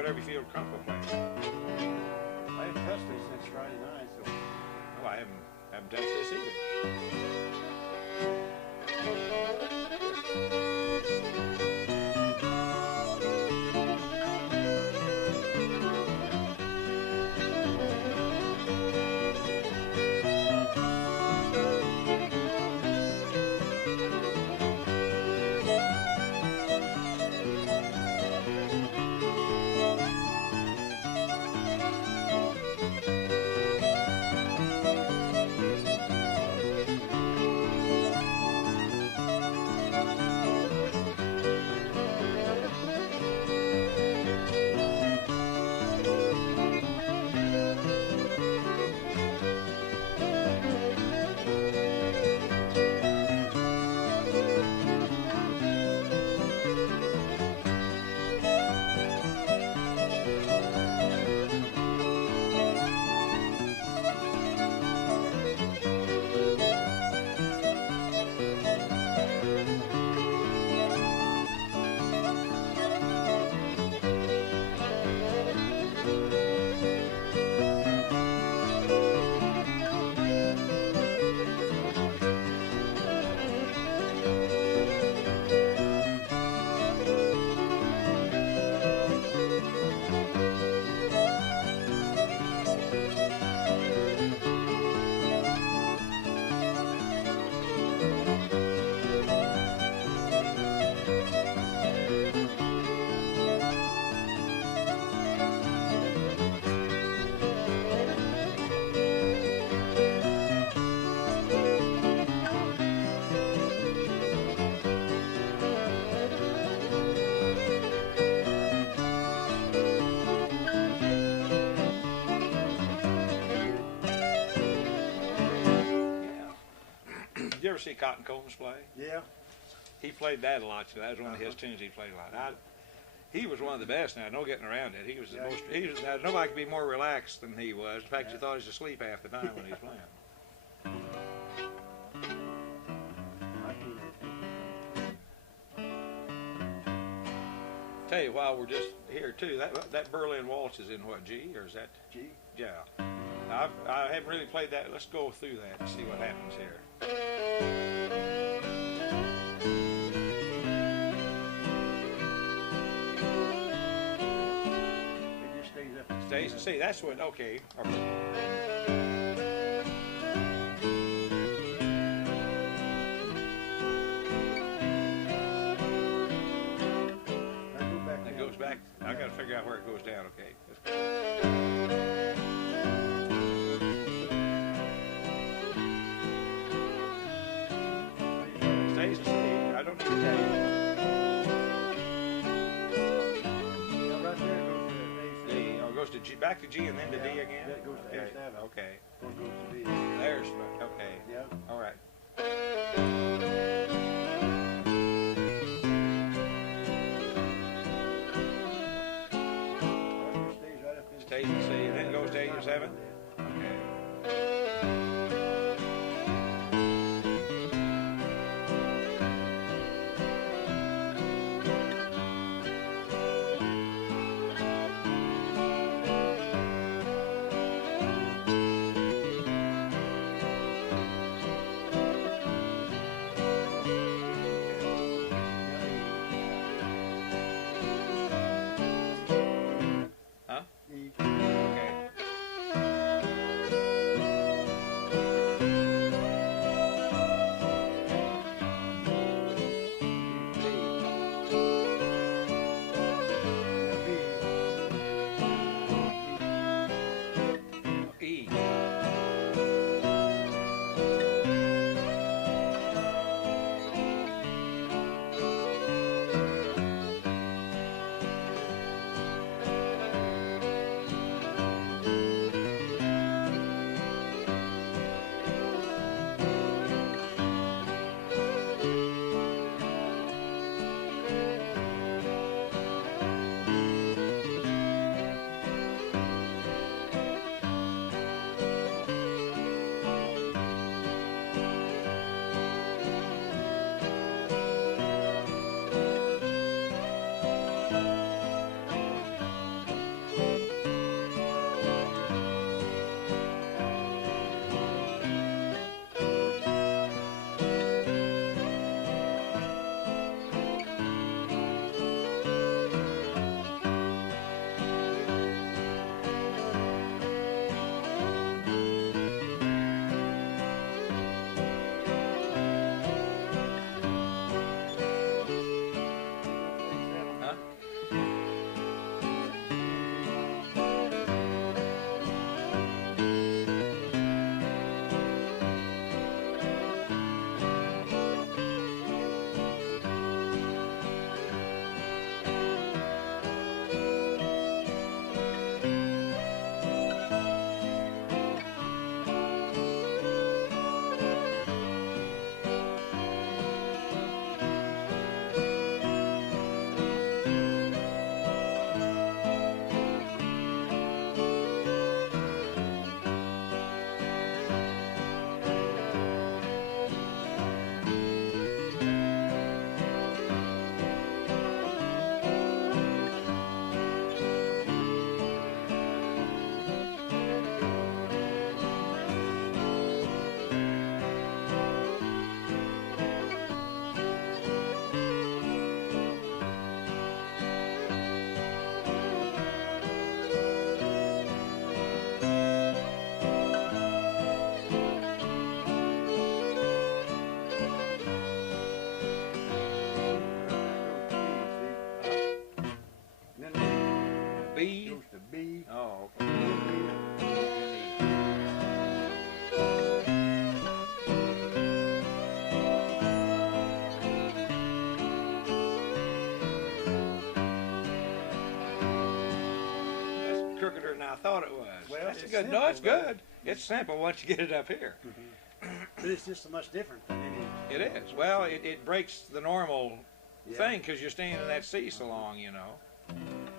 whatever you feel comfortable playing. I haven't touched this since Friday night, so. Well, I haven't touched this either. Did you ever see Cotton Combs play? Yeah. He played that a lot. So that was one of his tunes he played a lot. He was one of the best. Now, no getting around it. He was the most. Nobody could be more relaxed than he was. In fact, you thought he was asleep half the time when he was playing. Tell you, while we're just here too, that Berline Waltz is in what, G, or is that G? Yeah. I haven't really played that. Let's go through that and see what happens here. It just stays up. Stays. See, that's what. Okay. That goes back. I got to figure out where it goes down. Okay. Stays the same. I don't need to tell you. Yeah, right there it goes to the D. Oh, it goes to G, back to G, and then to D again. That goes to A7. Okay. Or goes to B. There's okay. Yeah. All right. Stays in C, and then it goes to A7. Okay. thought it was. Well, That's a it's good. simple, No, it's but- good. It's simple once you get it up here. But it's just so much different than any. It is. Well, it breaks the normal Yeah. thing because you're staying in that C so long, you know.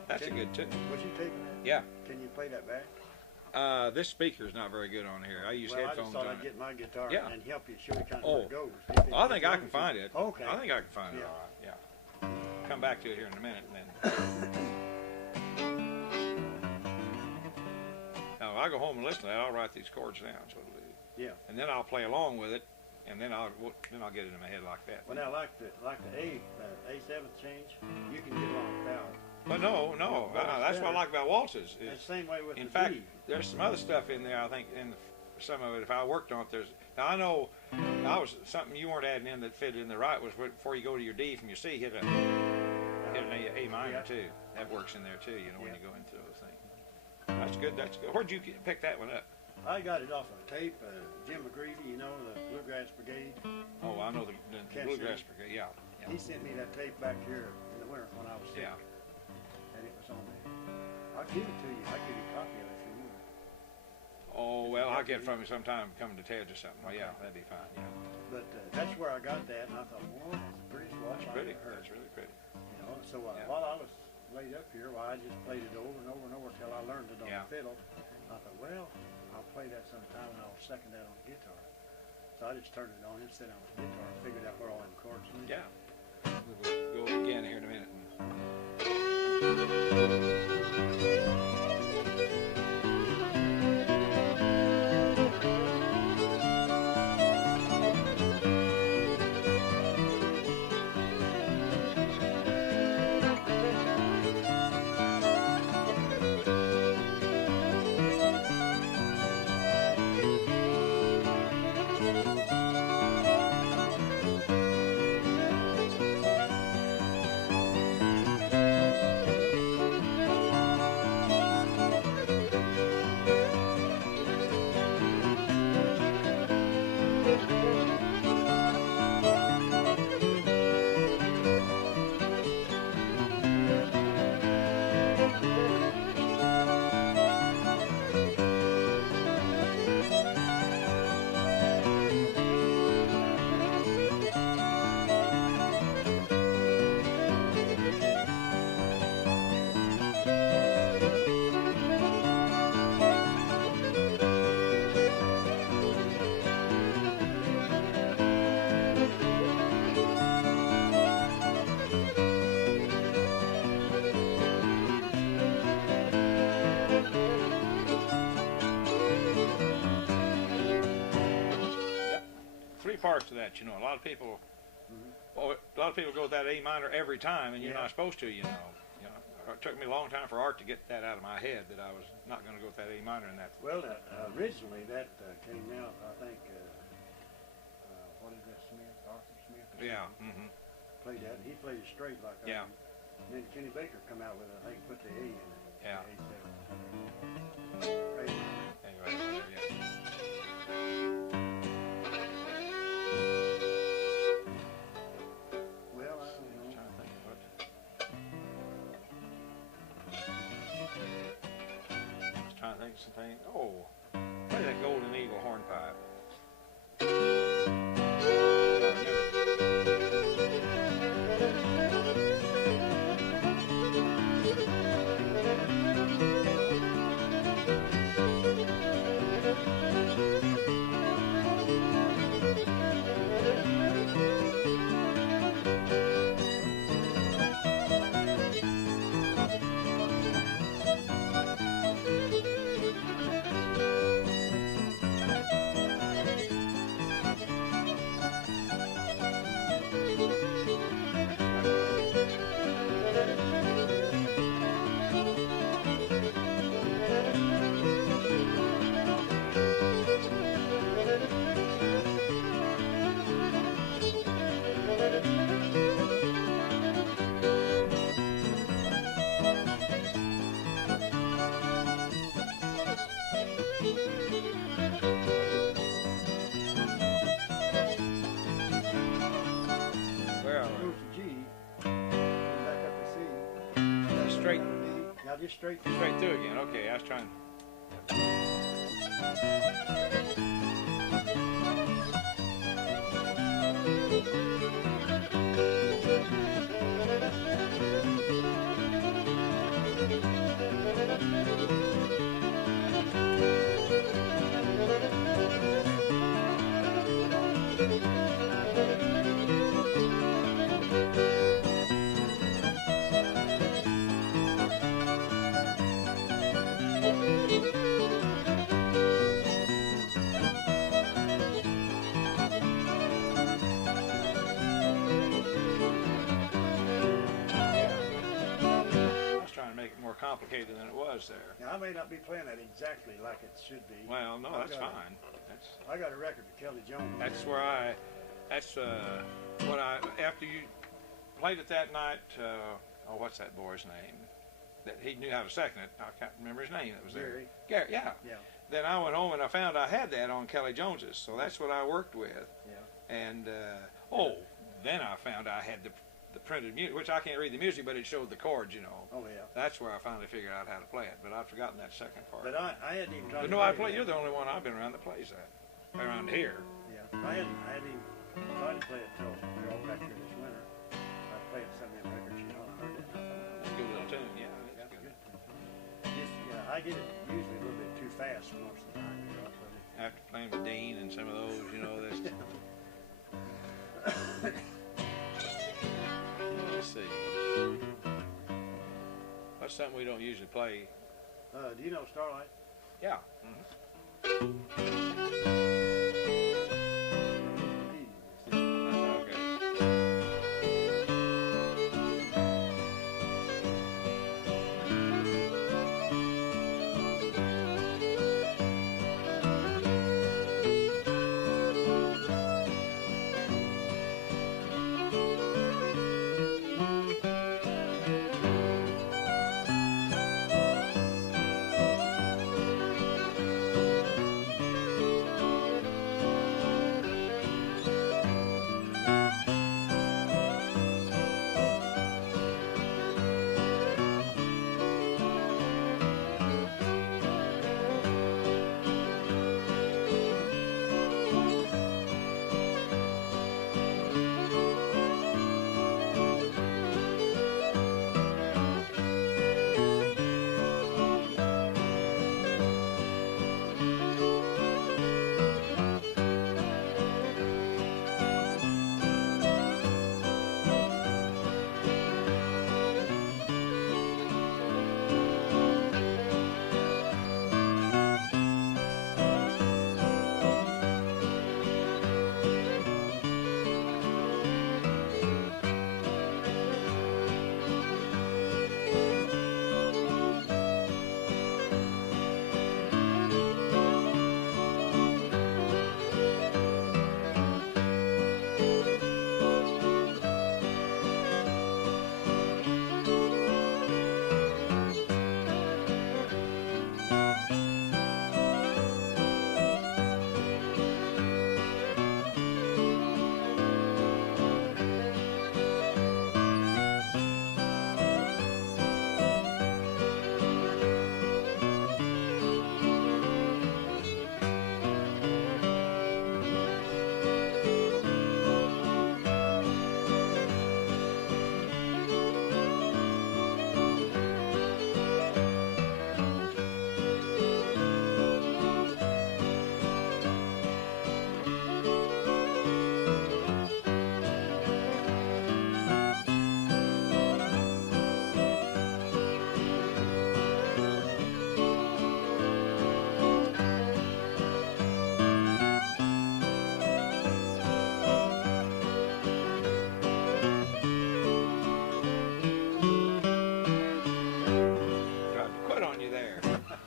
That's a good tune. Was you taking that? Yeah. Can you play that back? This speaker's not very good on here. I use Well, I just headphones thought on I'd it. get my guitar Yeah. and help you show you kind of Oh. where it goes. I think I can find it. Okay. I think I can find it Yeah. all right. Yeah. Come back to it here in a minute, and then. Now, if I go home and listen to that, I'll write these chords down, so it'll be, Yeah. and then I'll play along with it, and then I'll get it in my head like that. Well, now like the A7 change, you can get along without it. But no, that's what I like about waltzes. And Is, same way with in the fact, D. there's some other stuff in there. I think in some of it, if I worked on it, there's. Now I know, I was something you weren't adding in that fit in the right was before you go to your D from your C, hit an A minor Yeah. too. That works in there too. You know when Yeah. you go into those things. That's good. That's good. Where'd you pick that one up? I got it off of tape. Jim McGreevey, you know, the Bluegrass Brigade. Oh, I know the Kansas Bluegrass City. Brigade. Yeah. He sent me that tape back here in the winter when I was sick. Yeah. And it was on there. I'll give it to you. I'll give you a copy of it if you want. Oh well, I'll get it from you sometime coming to Ted's or something. Well, yeah, that'd be fine. Yeah. But that's where I got that, and I thought, boy, that's the prettiest watch That's I've pretty. ever heard. That's really pretty. You know, so Yeah. while I was laid up here, I just played it over and over and over until I learned it on Yeah. the fiddle. I thought, well, I'll play that sometime, and I'll second that on the guitar. So I just turned it on instead on the guitar and figured out where all them chords went. Yeah. We'll go again here in a minute. Parts to that, you know. A lot of people, well, a lot of people go with that A minor every time, and you're Yeah. not supposed to, you know. It took me a long time for Art to get that out of my head that I was not going to go with that A minor in that. Well, originally that came out, I think, what is that, Smith, Arthur Smith? or Yeah. something, Mm-hmm. Played that, and he played it straight like that. Yeah. And then Kenny Baker come out with it, I think, put the A in it. Yeah. The A7. Right. Anyway, yeah. Well, I don't know. Trying to think of what. Just trying to think of something. Oh, play that Golden Eagle hornpipe. Move to G, back up to C. Straight, Now just straight. straight through again. Okay, I was trying. Complicated than it was there. Now, I may not be playing that exactly like it should be. Well, no, that's fine. I got a record with Kelly Jones. That's where after you played it that night, what's that boy's name? That he knew how to second it. I can't remember his name that was there. Gary, yeah. Then I went home and I found I had that on Kelly Jones's, so that's what I worked with. Yeah. And, then I found I had the printed music, which I can't read the music, but it showed the chords, you know. Oh, yeah. That's where I finally figured out how to play it, but I'd forgotten that second part. But I hadn't even tried to play. You're the only one I've been around that plays that. Around here. Yeah. I hadn't even tried to play it till you're all back here this winter. I played some of them records, you know, I heard it. That's a good little tune, yeah. That's good. I get it usually a little bit too fast most of the time, you know. After playing with Dean and some of those, you know, that's... Let's see. What's something we don't usually play? Do you know Starlight? Yeah.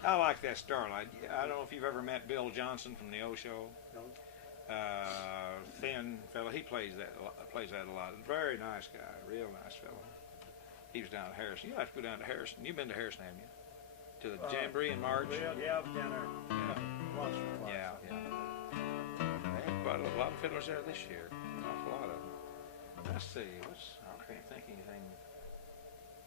I like that Starlight. I don't know if you've ever met Bill Johnson from the O Show. No. Thin fellow. He plays that a lot. Very nice guy. Real nice fellow. He was down at Harrison. You have to go down to Harrison. You've been to Harrison, haven't you? To the Jamboree in March? Well, yeah, I've been down there once or twice. Yeah. They had quite a lot of fiddlers there this year. An awful lot of them. Let's see. I can't think of anything.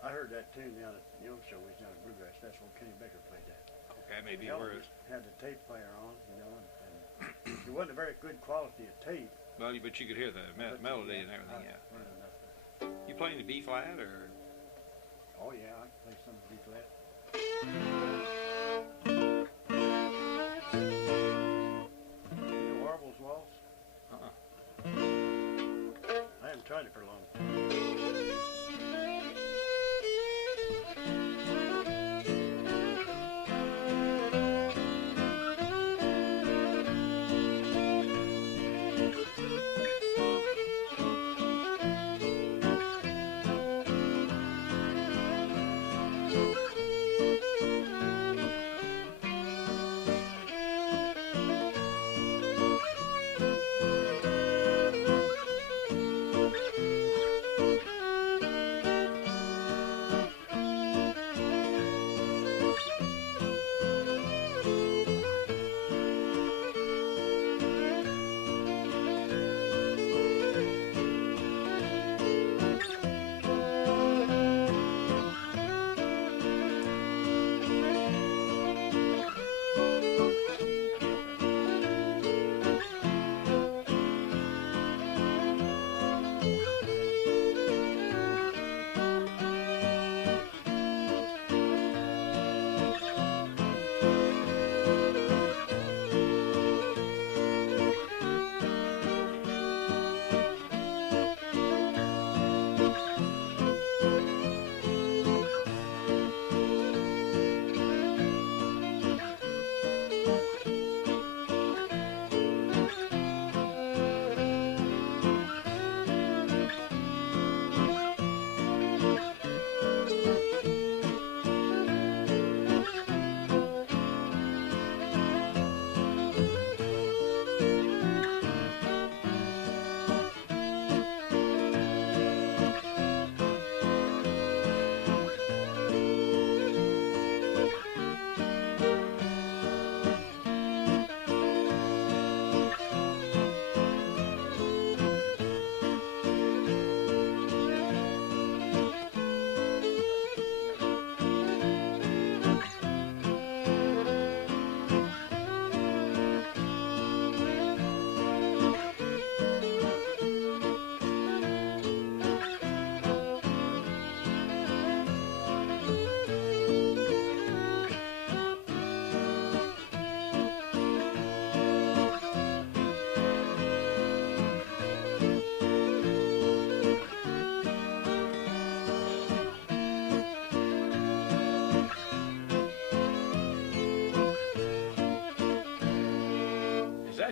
I heard that tune down at the O Show. We was down at Bluegrass Festival. Kenny Baker played that. That may be hell, where just had the tape player on, you know, and it wasn't a very good quality of tape. well, but you could hear the melody and everything. Yeah. You playing the B flat or? Oh yeah, I can play some B flat. You know Orville's Waltz? I haven't tried it for a long time.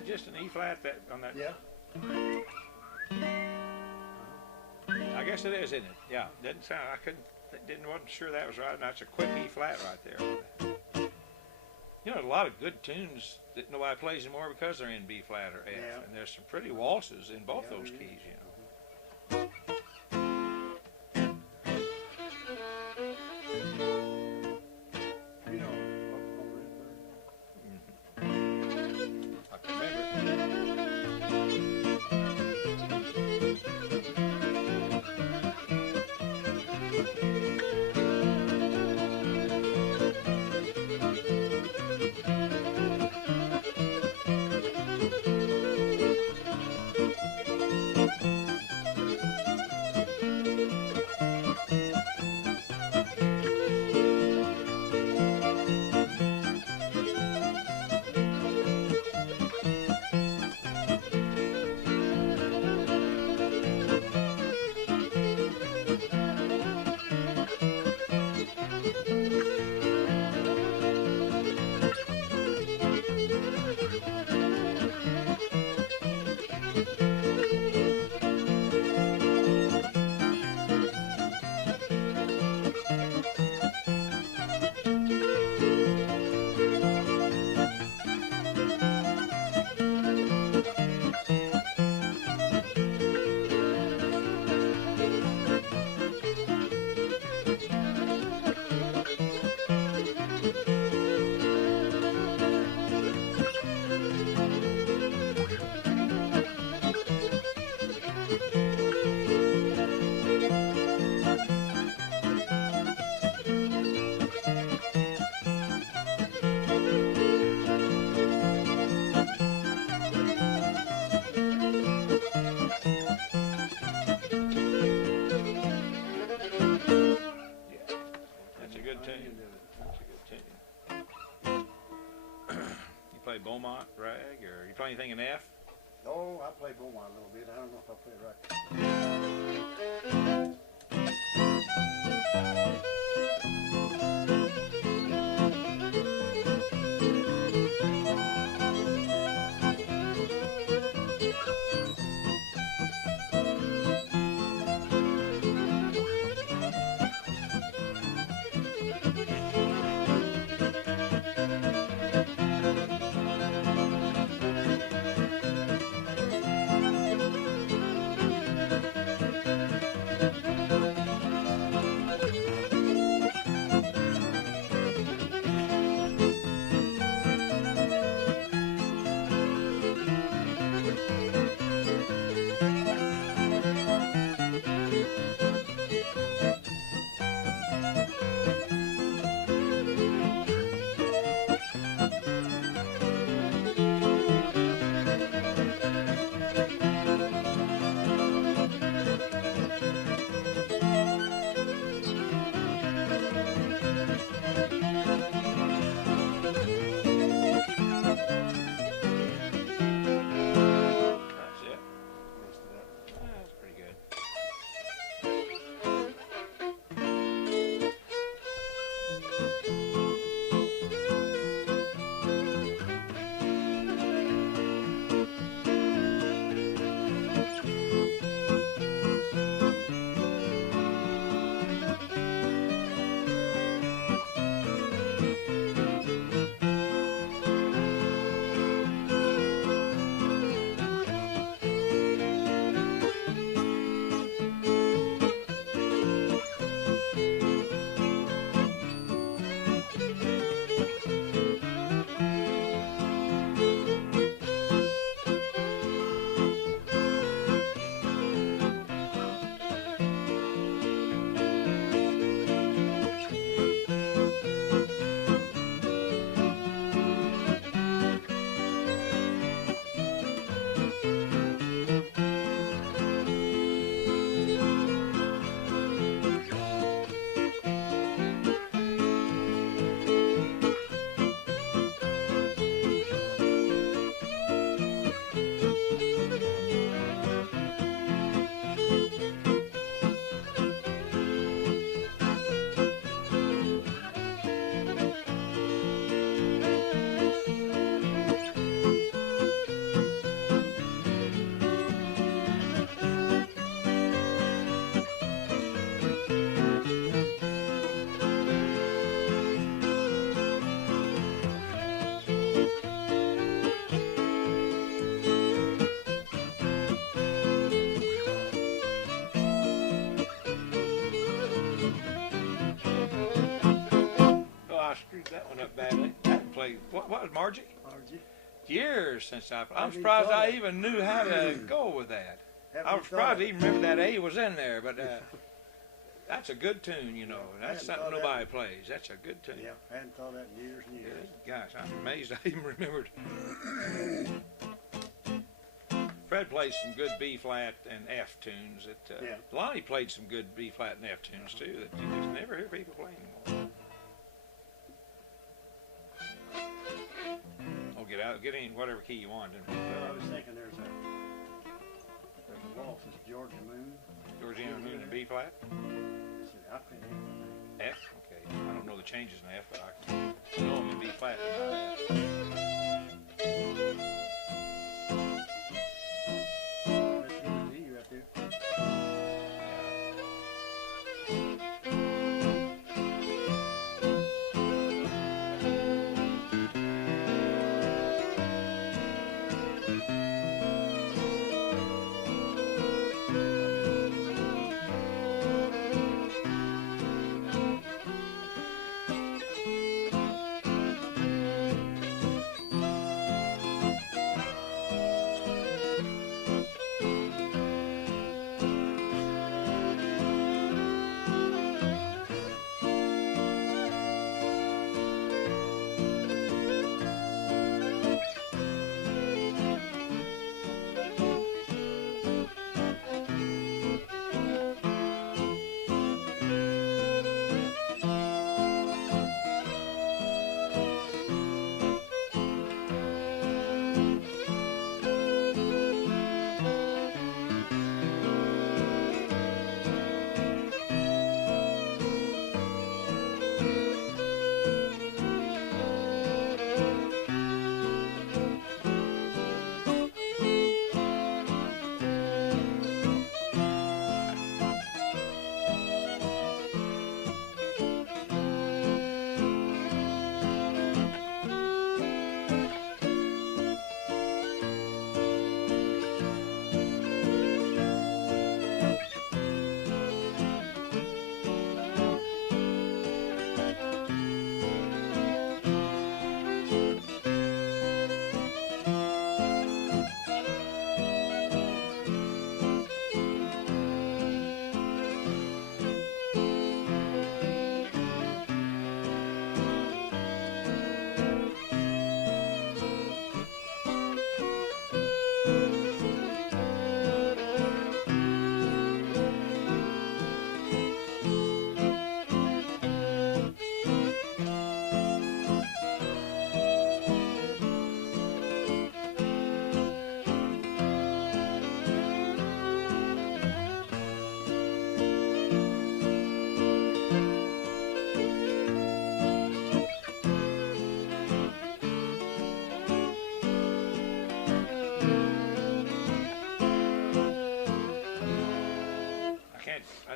Just an E flat that on that? Yeah. I guess it is, isn't it? Yeah. Didn't sound. Wasn't sure that was right. That's a quick E flat right there. You know, a lot of good tunes that nobody plays anymore because they're in B flat or F, Yeah. and there's some pretty waltzes in both those there keys. is. You know. You know, Redbird. I can remember. play Beaumont Rag, or you play anything in F? Oh, I play Beaumont a little bit. I don't know if I play it right. That one up badly. I haven't played. What was Margie? Margie. Years since I'm surprised I even knew how to go with that. I was surprised I even remember that A was in there, but that's a good tune, you know. That's something nobody plays. That's a good tune. Yeah, I hadn't thought that in years and years. Gosh, I'm amazed I even remembered. Fred plays some good B flat and F tunes. Lonnie played some good B flat and F tunes too that you just never hear people playing anymore. Get in whatever key you want. Well, I was thinking there's a waltz, it's Geogiana Moon in B flat. I think F. Okay. I don't know the changes in F, but I know them in B flat. That's good D right there.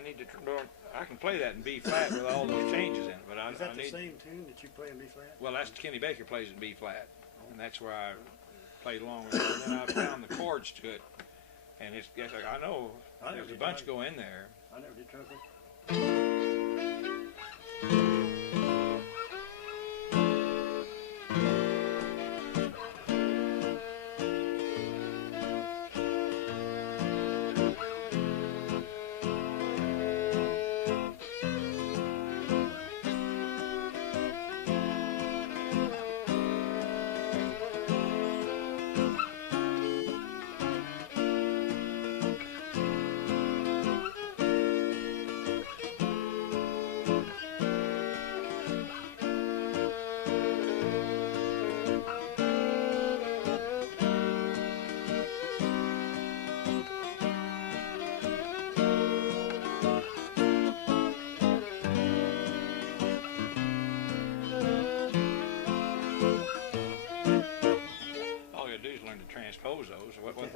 need to. I can play that in B flat with all those changes in it, but Is that I the need. same tune that you play in B flat? Well, that's Kenny Baker plays in B flat, and that's where I played along with it. And then I found the chords to it, and it's. Yes, I know there's a bunch go in there. I never did trumpet.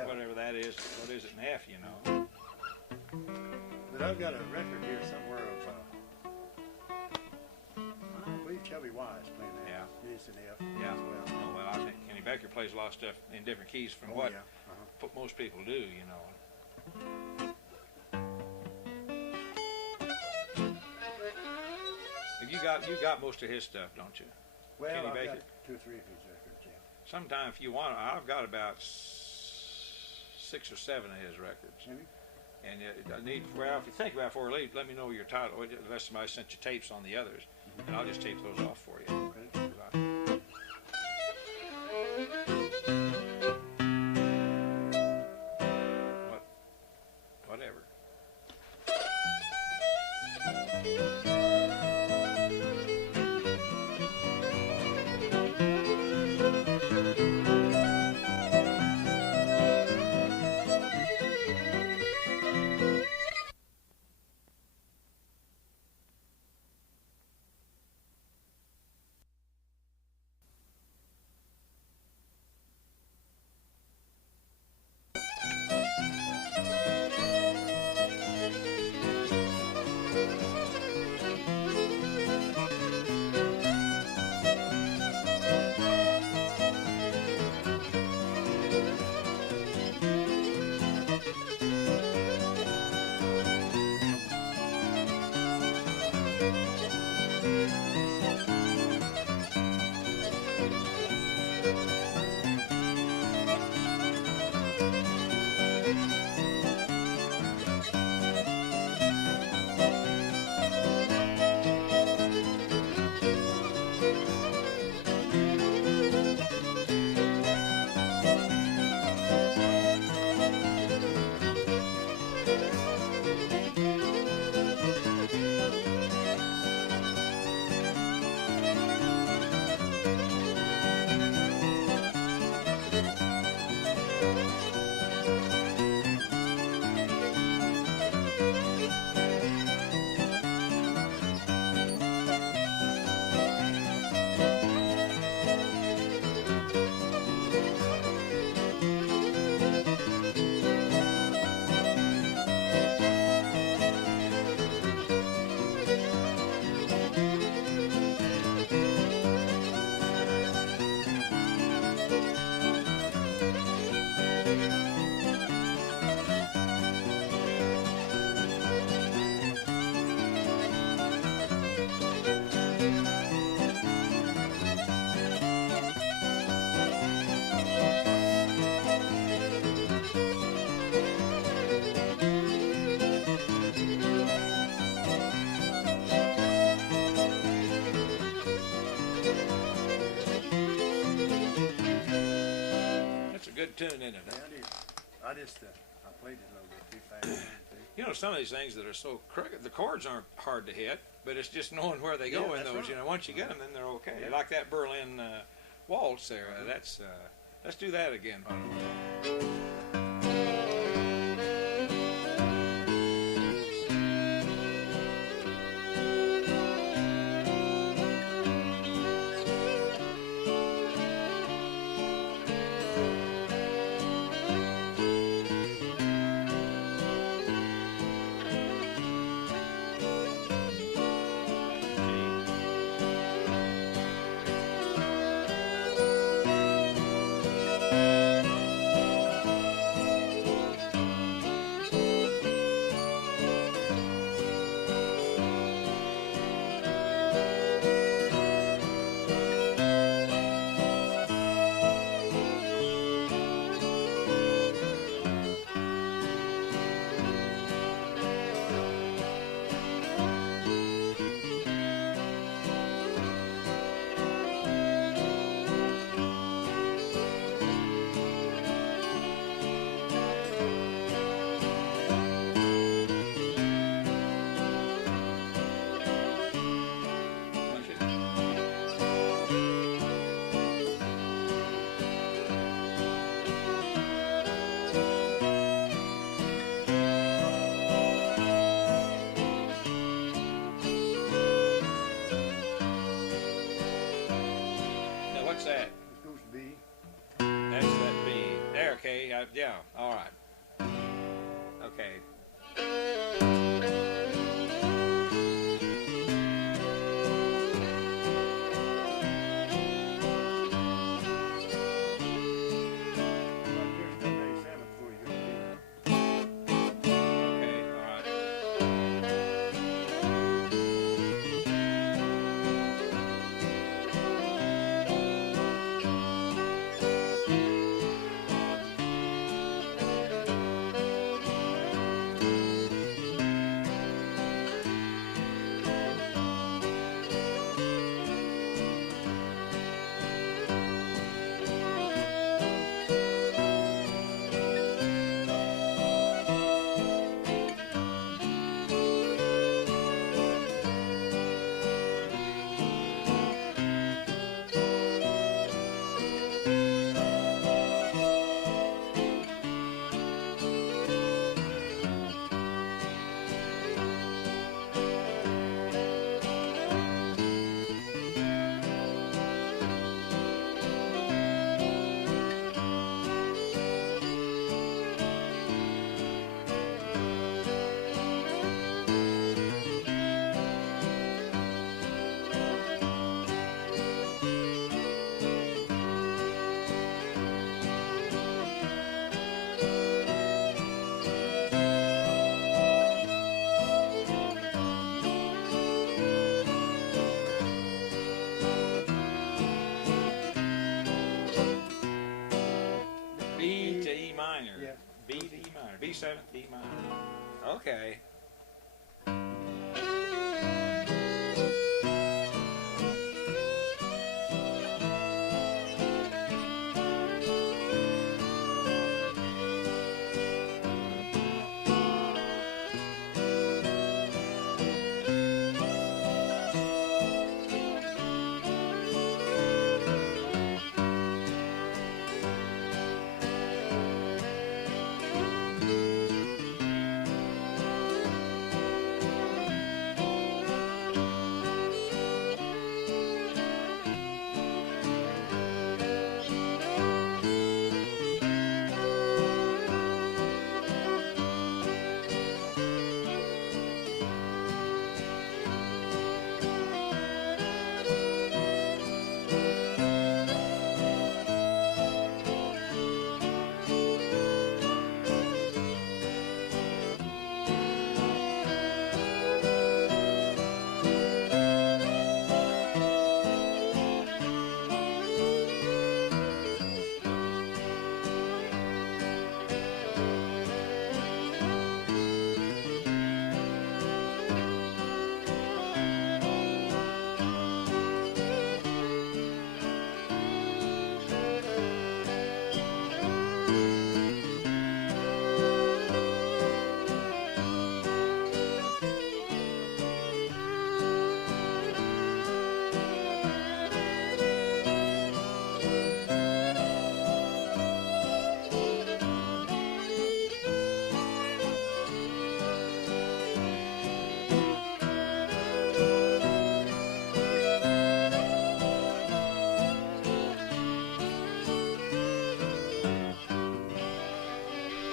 Whatever that is, what is it in F, you know? But I've got a record here somewhere of, I believe Chubby Wise playing that. Yeah. It's an F. Yeah. As well. Oh, well, I think Kenny Baker plays a lot of stuff in different keys from Oh, what yeah. most people do, you know. You got most of his stuff, don't you? Well, Kenny I've Baker? got 2 or 3 of his records, yeah. Sometime if you want, I've got about 6 or 7 of his records. Maybe? And I need, well, if you think about it before we leave, let me know your title, unless somebody sent you tapes on the others, and I'll just tape those off for you. Okay. Whatever. Good tune, isn't it? Yeah, I did. I played it a little bit too fast. You know, some of these things that are so crooked, the chords aren't hard to hit, but it's just knowing where they go in those. Right. You know, once you get them, then they're okay. Yeah. Like that Berline Waltz there. That's let's do that again. By the way. Yeah. All right. Okay. B7, E minor. Okay.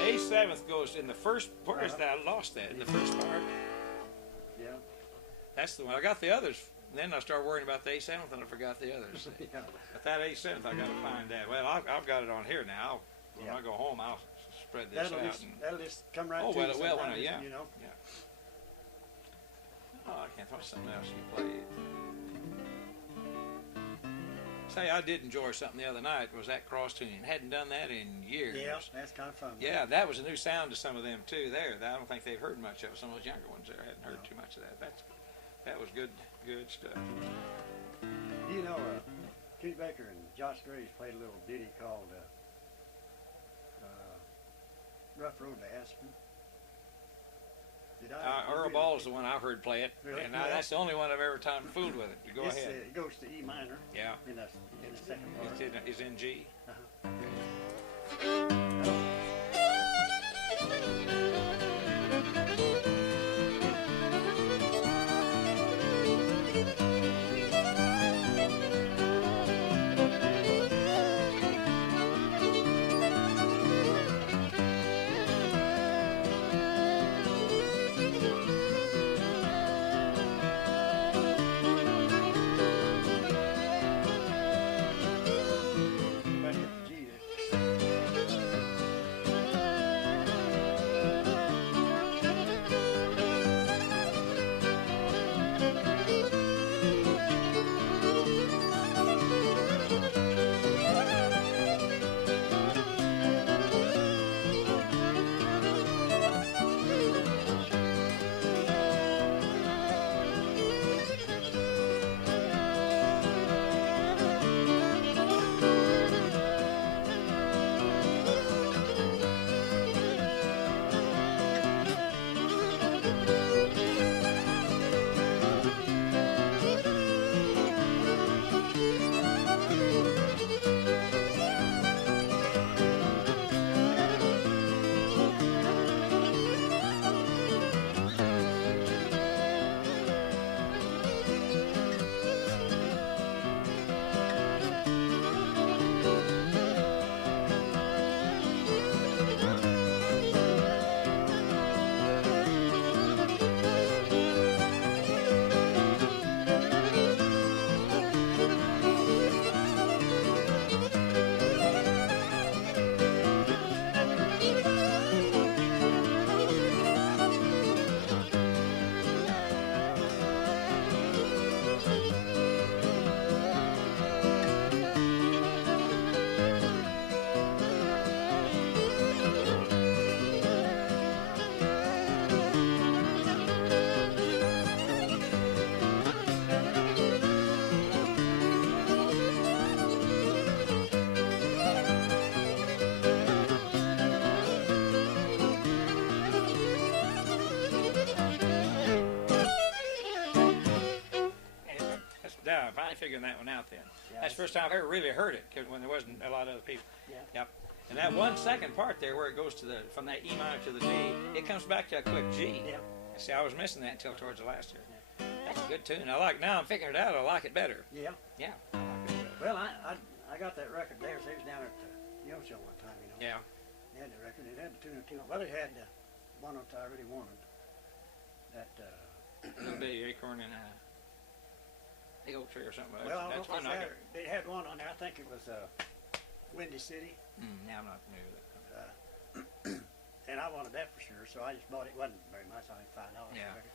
A7th goes in the first. Where is that? I lost that in the first part. Yeah. That's the one. I got the others. Then I started worrying about the A7th and I forgot the others. Yeah. But that A7th, I got to find that. Well, I've got it on here now. When I go home, I'll spread this out. That'll just come right to you. Well, yeah. You know. Yeah. Oh, I can't think of something else you played. Say, I did enjoy something the other night. Was that cross tuning? Hadn't done that in years. Yeah, that's kind of fun. Yeah, that was a new sound to some of them too. There, I don't think they've heard much of it. Some of those younger ones there hadn't heard too much of that. That was good stuff. You know, Keith Baker and Josh Graves played a little ditty called "Rough Road to Aspen." Earl Ball is the one I've heard play it, really? And that's the only one I've ever time fooled with it. You go ahead. It goes to E minor. Yeah. In the second part. It's in G. figuring that one out then. Yeah, That's the first time I've ever really heard it, 'cause when there wasn't a lot of other people. Yeah. Yep. And that 1 second part there where it goes to from that E minor to the D, it comes back to a quick G. Yeah. See, I was missing that until towards the last year. That's a good tune. Now I'm figuring it out. I like it better. Yeah. Yeah. I like it better. Well, I got that record there. So it was down at the Young Show one time, you know. Yeah. They had the record. It had the tune or two. Well, it had one that I really wanted. That. A little bitty acorn and a big oak tree or something. Well, I That's don't one know I if they had one on there. I think it was Windy City. Now I'm not familiar with that. And I wanted that for sure, so I just bought it. It wasn't very much, I think $5 for Yeah. the record.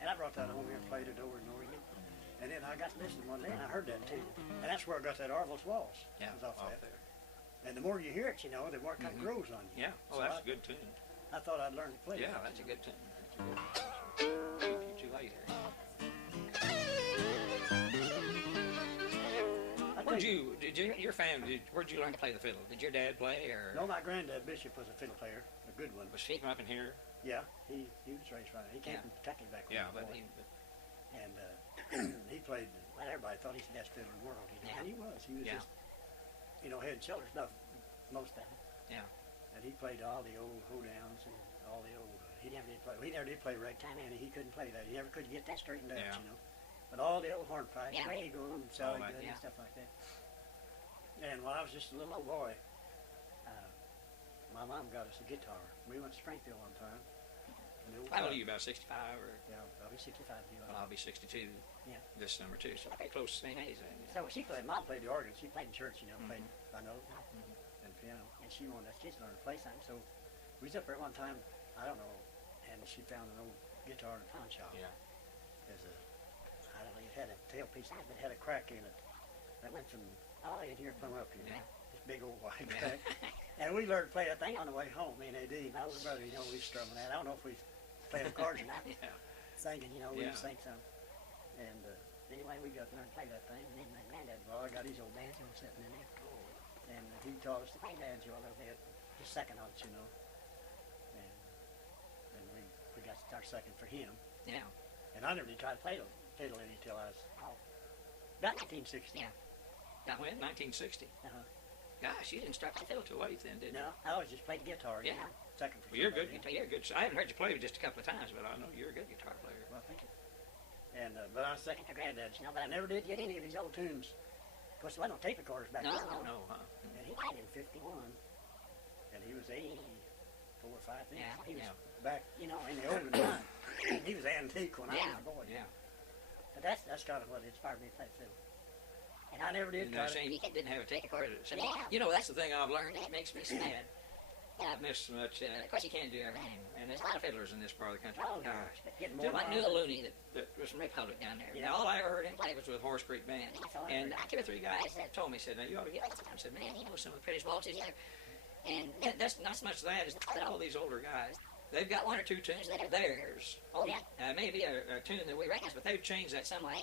And I brought that home here and played it over and over again. And then I got to listen one day and I heard that too. And that's where I got that Orville's Waltz. Yeah, It was off that. there. And the more you hear it, you know, the more it kind of grows on you. Yeah. Oh, So that's a good tune. I thought I'd learn to play it. Yeah, that's a good tune. That's a good tune. Too late here. Where'd you learn to play the fiddle? Did your dad play, or? No, my granddad Bishop was a fiddle player, a good one. Was he from up in here? Yeah, he was raised right. He came from Kentucky back when Yeah, he was a but boy. he, And he played, well, everybody thought he's the best fiddler in the world. You know? Yeah. And he was. He was Yeah. just, head and shoulders above most of them. Yeah. And he played all the old hoedowns and all the old, he never did play ragtime, and he couldn't play that. He never could get that straightened out, Yeah. you know. But all the old hornpipes, Yeah. Rago and Sally that, Good yeah. and stuff like that. And when I was just a little old boy, my mom got us a guitar. We went to Springfield one time. And the old How old guy- are you, about 65 or? Yeah, I'll be 65 to you. Well, I'll be 62 Yeah. this summer too, so pretty close to the same age. So she played, Mom played the organ. She played in church, Mm-hmm. played by note and piano. And she wanted us kids to learn to play something. So we was up there one time, I don't know, and she found an old guitar in a pawn shop. Yeah. There's I don't know, it had a tailpiece in it, but it had a crack in it. That went from all in here plumb up here. Yeah. This big old white Yeah. crack. And we learned to play that thing on the way home, me and A.D. My older brother, we was strumming that. I don't know if we played the chords or not. Yeah. Singing, we Yeah. would sing some. And anyway, we got to learn to play that thing. And then my granddad, well, I got his old banjo sitting in there. And he taught us to play banjo a little bit, just second on it, And we got our second for him. Yeah. And I never did try to play fiddle any until I was about 1960. Yeah. Now when? 1960. Uh-huh. Gosh, you didn't start to fiddle till late then, did you? No, I always just played the guitar. Yeah. Second for Well, you're somebody. good. You're good. I haven't heard you play just a couple of times, but I know you're a good guitar player. Well, thank you. And but I was second to Granddad's, but I never did get any of his old tunes. Of course, there wasn't no tape recorders back then. No, huh? And he died in '51, and he was 84 or 5 then. Yeah, He was yeah. back, in the olden time. He was antique when I was a boy. Yeah. But that's kind of what inspired me to play fiddle. And I never did And try to. saying you didn't have a tape recorder. So, Yeah. That's the thing I've learned. It makes me sad. I've missed so much. Of course, you can't do everything. And there's a lot of fiddlers in this part of the country. Oh, gosh. Gosh. Getting Dude, more I knew a loony that was from Republic down there. Yeah. Now, all I ever heard him play was with Horse Creek Band. That's all I And heard. 2 or 3 guys that told me, said, now you ought to get that. I said, man, he knows some of the prettiest waltzes ever. And that's not so much that as that all these older guys, they've got 1 or 2 tunes that are theirs. Oh, yeah. Maybe a tune that we recognize, but they've changed that some way.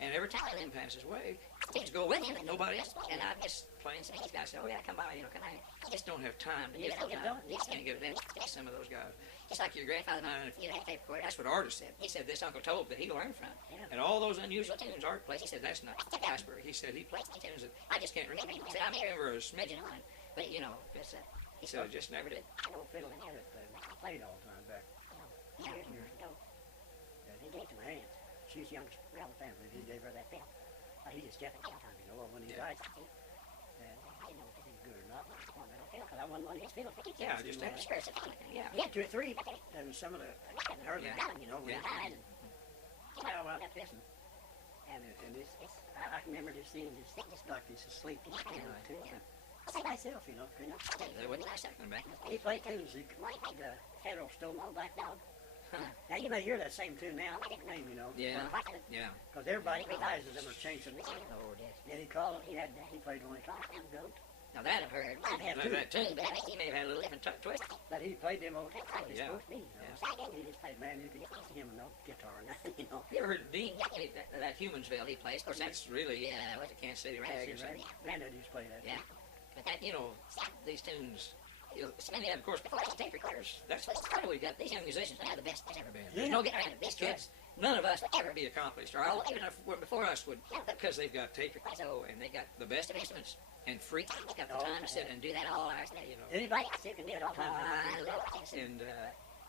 And every time him passes away, things go with him and nobody else. And I miss playing some of these guys say, oh yeah, come by, come by. I just don't have time to get it done. You just can't get it in. Some of those guys. Just like your grandfather, that's what Art said. He said this Uncle Tobe that he learned from. Yeah. And all those unusual tunes Art plays, he said that's not Asbury. He said he plays tunes that I just can't remember. He said I may remember a smidgen on, but it's, he said I just never did. I know fiddle in here that I played all the time back Years ago. and he gave it to my aunt. She's the youngest around the family. He gave her that fiddle. He just kept it all the time, when he died. And I didn't know if it was good or not. Because I wasn't one of his fiddle players. Yeah, just have Yeah. He had 2 or 3. There was some of the early Yeah. when he Yeah. died. Well, I got this. And I can remember just seeing him just like he's asleep. Too. I think myself, couldn't I? There wasn't a second back. He played tunes. He played the Federal Stone Old Black Dog. Now you may hear that same tune now. Name, Yeah. Yeah. Because everybody realizes them are changing. Oh, yes. And he played one he called Goat. Now that I've heard. I've had Now, two. that tune, but he may have had a little different twist. But he played them old like it's Yeah. supposed to be. He just played, man, you could see him with no guitar or nothing, You ever heard Dean, that Humansville he plays? Of course, that's really, what's the Kansas City Rag or something. Granddad used to play that. Yeah. But that, these tunes, many of them, of course, before tape recorders, that's what we got. These young musicians are the best there's ever been. There's no getting around it. These kids, none of us would ever be accomplished, or all, even if before us would, because they've got tape so, and they got the best of instruments, and freaks got the time to sit and do that all hours, you know. Anybody can do it all the time. And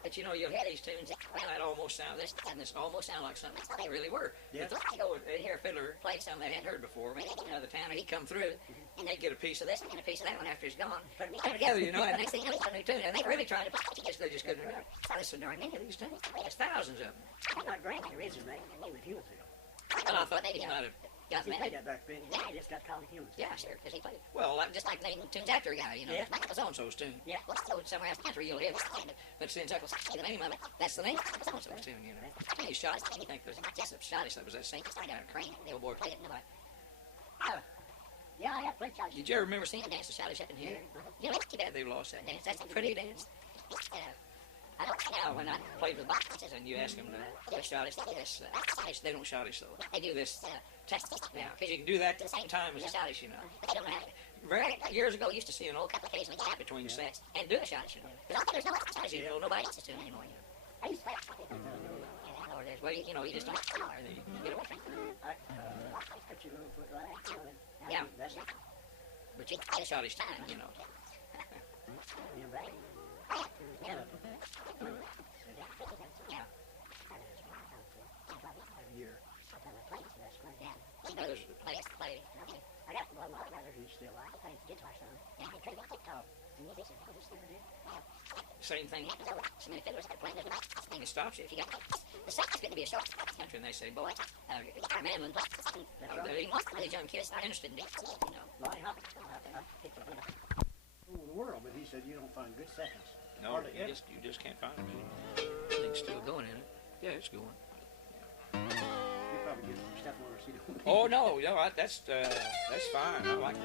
but you know, you'll hear these tunes, well, that almost sound, this almost sound like something they really were. Yeah. But you go and hear a fiddler play something they hadn't heard before, maybe another town, and he'd come through, and they'd get a piece of this and a piece of that one after he's gone, put them together, you know, and next thing you know, it's a new tune, and they really tried to put it, they just couldn't remember. I listened to many of these tunes, there's thousands of them. My grandmother originally made with Humansville. And I thought they might have got He mad. played that back then. Yeah, he just got called Humansville. Yeah, sure, because he played it. Well, just like naming tunes after a guy, you know. Yeah. Like so-and-so's tune. Yeah. Well, somewhere else in the country you'll hear it. But since Uncle say the name of it, that's the name of so-and-so's tune, you know. He shot it. You think there's just a shot that was that same. I got a crane. The old boy played it in the night. Yeah, I have played Charlie. Did you ever remember seeing a dance of Shotty up in here? You know, it's too bad they lost that dance. That's a pretty dance. I don't know, when I played with boxes and you ask them to do Shotty, they don't Shotty so. They do this test now, because you can do that at the same time as the Shotty, you know. They don't have it. Very years ago, I used to see an old couple occasionally gap between sets and do a Shotty, you know. Because there's no Shotty, you know, nobody else is doing anymore, you know. I used to play. Or there's, well, you know, you just don't and then you get away from it. Put your little foot right out. Yeah. That's it. But you get a Shotty's time, you know. You're right. Yeah. Year. He knows play. I got one of my brothers who's still alive. Plays guitar some. Yeah, he plays guitar. Same thing. So many fiddlers are playing this thing. It stops you if you got the second's going to be a short country, and they say, "Boy, our man wouldn't play." These young kids not interested in it, you know. All over the world, but he said you don't find good seconds. No, you just can't find them anymore. Thing's still going in it. Yeah, it's going. You probably get some stuff on receipt. Oh no, that's fine. I like it.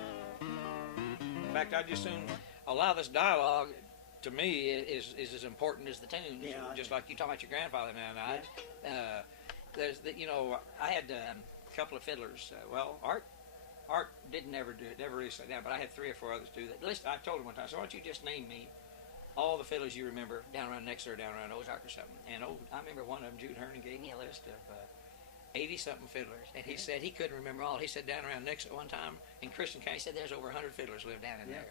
In fact, I just soon allow this dialogue. To me, is as important as the tunes. Yeah, just like you talk about your grandfather now. There's the, you know, I had a couple of fiddlers. Art didn't ever do it. Never really sat down. But I had 3 or 4 others do that. Listen, I told him one time. So why don't you just name me all the fiddlers you remember down around Nexter, down around Ozarks or something. And I remember one of them, Jude Hernan, gave me a list of 80-something fiddlers. And he said he couldn't remember all. He said down around Nexter one time in Christian County, he said there's over 100 fiddlers live down in there.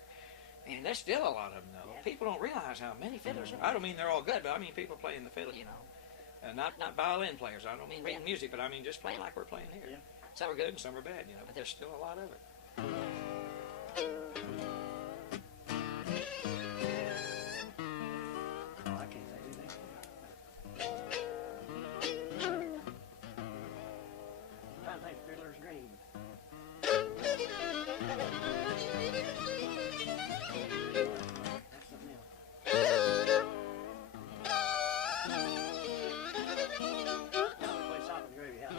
And there's still a lot of them, though. Yeah. People don't realize how many fiddlers are. I don't mean they're all good, but I mean people playing the fiddle, you know. Not violin players. I don't mean reading music, but I mean just playing like we're playing here. Yeah. Some are good and some are bad, you know, but there's still a lot of it. I can't say anything. I'm trying to think of Fiddler's Dream. That's something else. I want to play Stomp and Gravy House.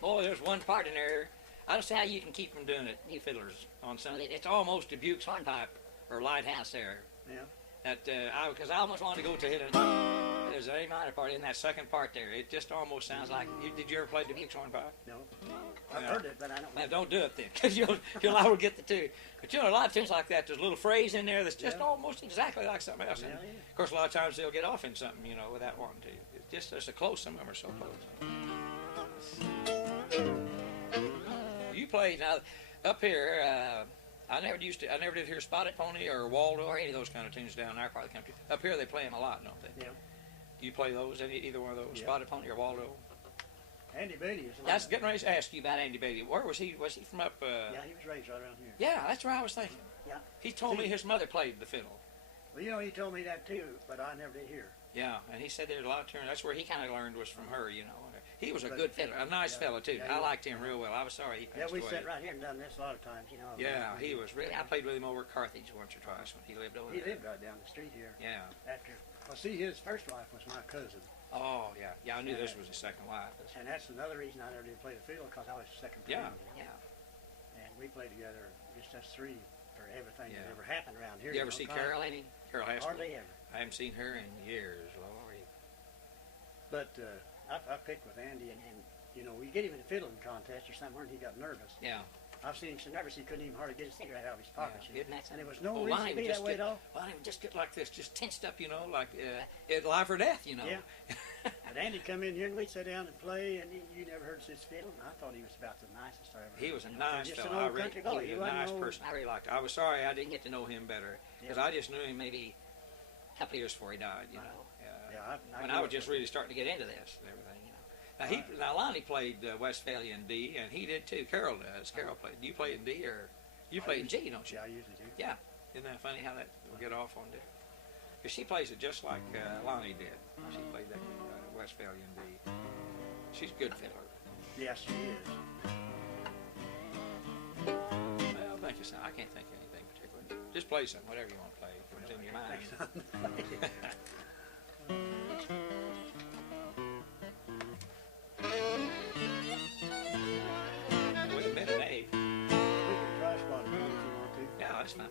Boy, there's one part in there. I don't see how you can keep from doing it, you fiddlers, on some of it. It's almost Dubuque's Hornpipe or Lighthouse there. Yeah. That because I almost wanted to go to it. there's an A minor part in that second part there. It just almost sounds like. Did you ever play Dubuque's hornpipe? No. I've heard it, but I don't. Now, don't do it then, because you'll liable to get the two. But you know, a lot of tunes like that, there's a little phrase in there that's just almost exactly like something else. And of course, a lot of times they'll get off in something, you know, without wanting to. It's just so close. Some of them are so close. You play now up here. I never did hear Spotted Pony or Waldo or any of those kind of tunes down in our part of the country. Up here they play them a lot, don't they? Yeah. You play those? Either one of those? Yeah. Spotted Pony or Waldo? Andy Beatty is. That's getting ready to ask you about Andy Beatty. Where was he? Was he from up? Yeah, he was raised right around here. Yeah, that's what I was thinking. Yeah. He told me his mother played the fiddle. Well, you know, he told me that too, but I never did hear. Yeah, and he said there's a lot of tunes. That's where he kind of learned was from her, you know. He was a good fiddler, a nice fellow too. I liked him real well. I was sorry he passed away. Yeah, we sat right here and done this a lot of times, you know. Yeah, he was really. I played with him over at Carthage once or twice when he lived over there. He lived right down the street here. Yeah. Well, see, his first wife was my cousin. Oh, yeah. Yeah, I knew this was his second wife. And that's another reason I never did play the fiddle, because I was second to him. Yeah. And we played together, just us three, for everything that ever happened around here. You ever see Carol any? Carol Haskell? Hardly ever. I haven't seen her in years, Lord. But I picked with Andy, and you know, we get him in a fiddling contest or somewhere, and he got nervous. Yeah. I've seen him so nervous he couldn't even hardly get a cigarette out of his pocket. Yeah, and it was no reason to be that way at all. Lonnie would just get like this, just tensed up, you know, like life or death, you know. Yeah. But Andy come in here, and we'd sit down and play, and you never heard his fiddle, and I thought he was about the nicest I ever heard. He was a nice just fellow. An old country boy. He was a nice person. I really liked him. I was sorry I didn't get to know him better, because I just knew him maybe a couple of years before he died, you know. When I was just really starting to get into this and everything, you know. Now Lonnie played Westphalian D, and he did too. Carol does. Carol played. Do you play in D or you play in G, don't you? Yeah, I usually do. Yeah. Isn't that funny how that will get off on D? Because she plays it just like Lonnie did. She played that Westphalian D. She's a good fiddler. Yes, she is. Well, think of something. I can't think of anything particular. Just play something, whatever you want to play. What's in your mind. With a minute 8. We can try Spotted Pony if you want to. Yeah, that's fine.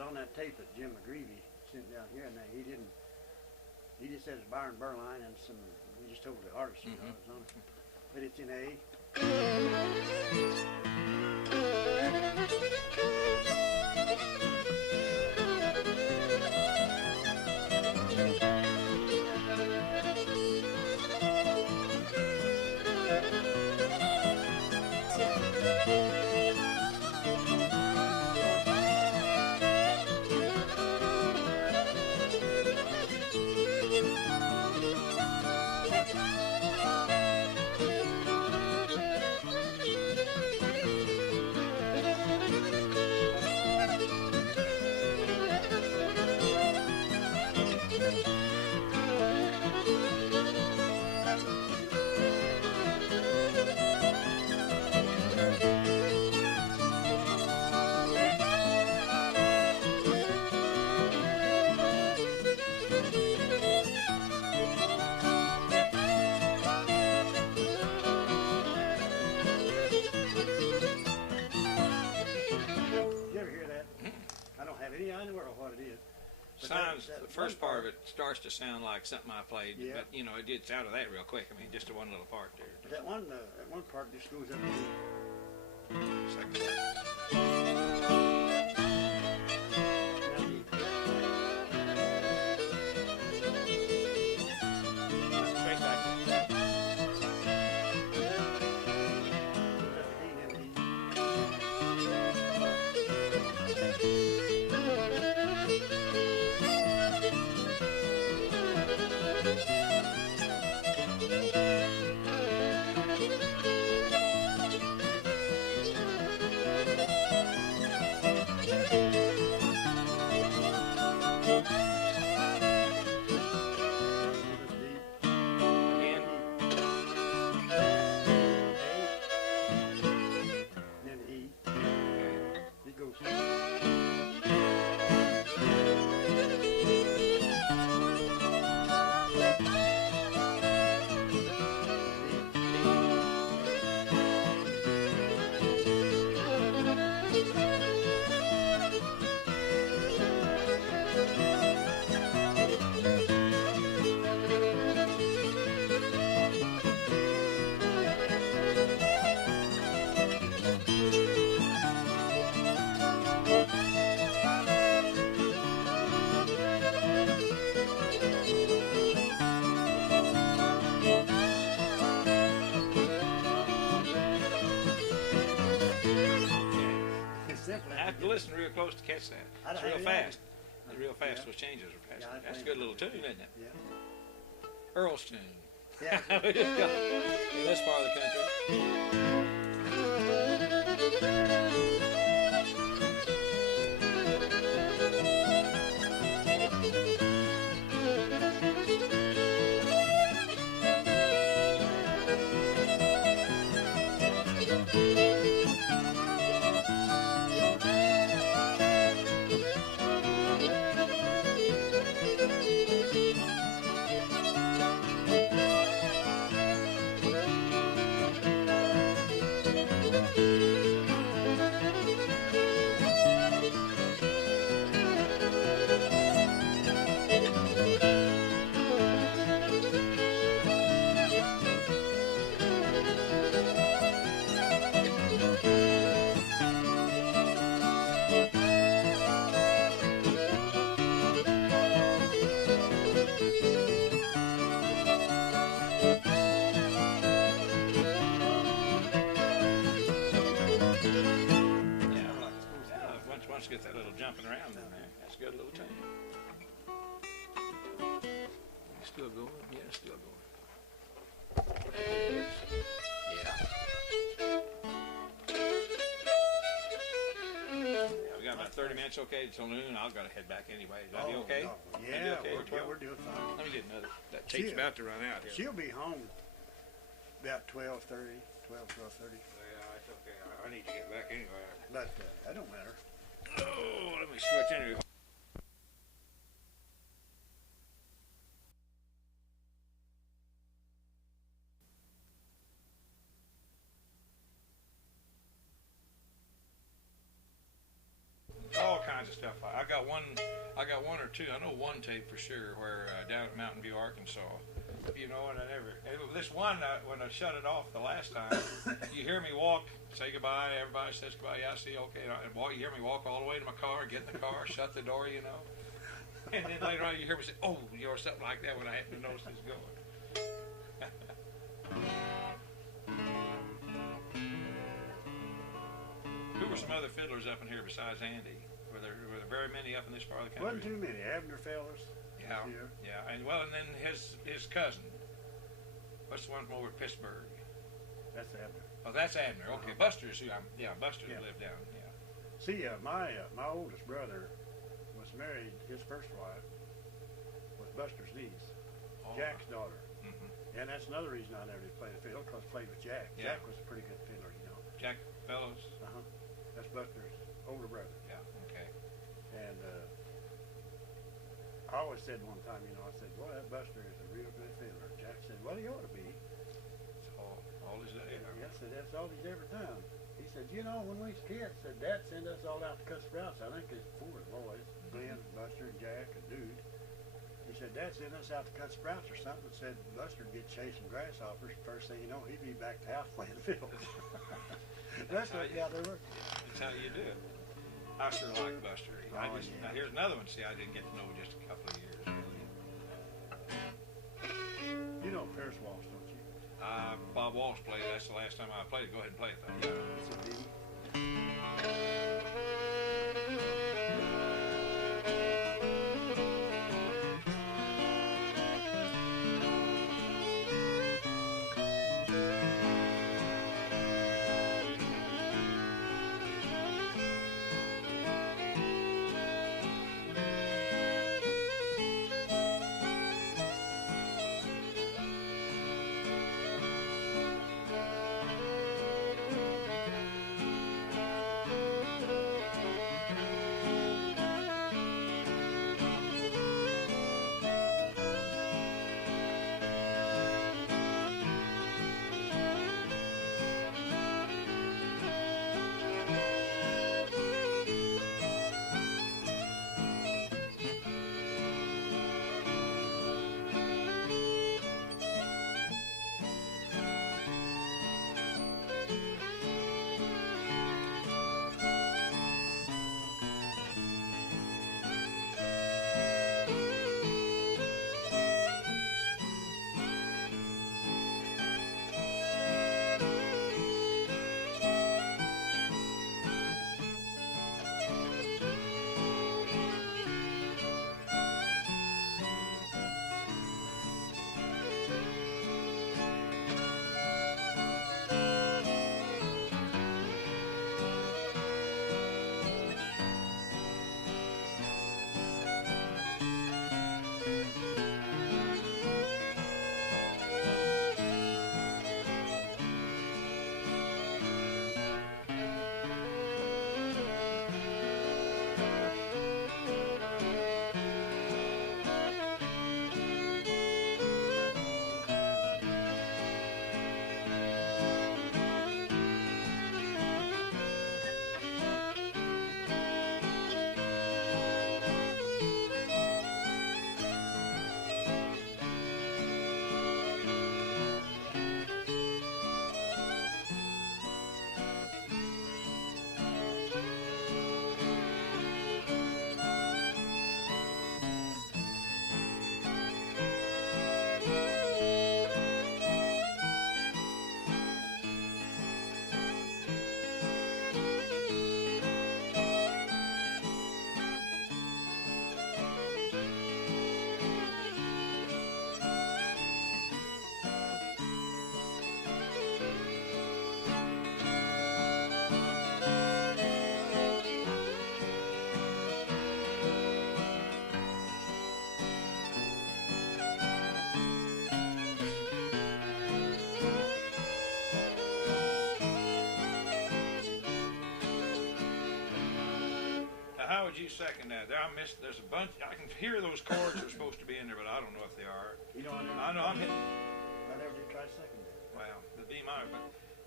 On that tape that Jim McGreevey sent down here, and he just said it's Byron Berline and some, he just told the artist, you know, it was on it. But it's in sounds, that the first one part of it starts to sound like something I played, Yeah. but you know, it gets out of that real quick. I mean, just a one little part there. That one part just goes up to Second part. Straight back. Again. Then the E. Okay. It goes. It's simple. I have to listen real close to catch that. I It's don't real have any fast. It's real fast. Yeah. Those changes are fast. Yeah, I That's a think good so. little tune, isn't it? Yeah. Earl's tune. Yeah. We just got in this part of the country. Once you get that little jumping around in there, that's a good little tune. Still going? Yeah, still going. Yeah, we got about 30 minutes, okay, till noon. I've got to head back anyway. Is that be okay? No. That'd be Yeah, okay, we're 12? doing fine. Let me get another. That tape's She'll- about to run out here. She'll be home about 12:30, 12:30. Yeah, it's okay. I need to get back anyway. But that don't matter. Oh, let me switch anyway. All kinds of stuff. I got one or two. I know one tape for sure where down at Mountain View, Arkansas. You know, and this one when I shut it off the last time, you hear me walk, say goodbye. Everybody says goodbye. Yeah, I see. Okay, and you hear me walk all the way to my car, get in the car, shut the door. You know, and then later on you hear me say, "Oh," or something like that when I happen to notice it's going. Who were some other fiddlers up in here besides Andy? Were there very many up in this part of the country? Wasn't too many Abner fellas. Yeah, Here. yeah, and then his cousin. What's the one from over at Pittsburgh? That's Abner. Oh, that's Abner. Okay, Buster's who Buster's Yeah. lived down. Yeah. See, my oldest brother was married. His first wife was Buster's niece, Oh. Jack's daughter. Mm-hmm. And that's another reason I never did play the fiddle, because I played with Jack. Yeah. Jack was a pretty good fiddler, you know. Jack Fellows. That's Buster's older brother. Yeah. Okay. And I always said one time, you know, I said, boy, that Buster is a real good fiddler. Jack said, well, he ought to be. It's all is that. I said, that's all he's ever done. He said, you know, when we was kids, said, Dad sent us all out to cut sprouts. I think there's 4 boys. Glenn, Buster, and Jack, and Dude. He said, Dad sent us out to cut sprouts or something. Said Buster'd get chasing grasshoppers. First thing you know, he'd be back to the house playing the fiddle. That's what they were. That's how you do it. I sure like Buster. Now here's another one. See, I didn't get to know just a couple of years. Really. You know Paris Waltz, don't you? Bob Walsh played. That's the last time I played it. Go ahead and play it, though. Yeah. It's a D. How would you second that? There's a bunch. I can hear those chords that are supposed to be in there, but I don't know if they are. You know, I know I'm hitting. I never did try second that. Well, the B minor, but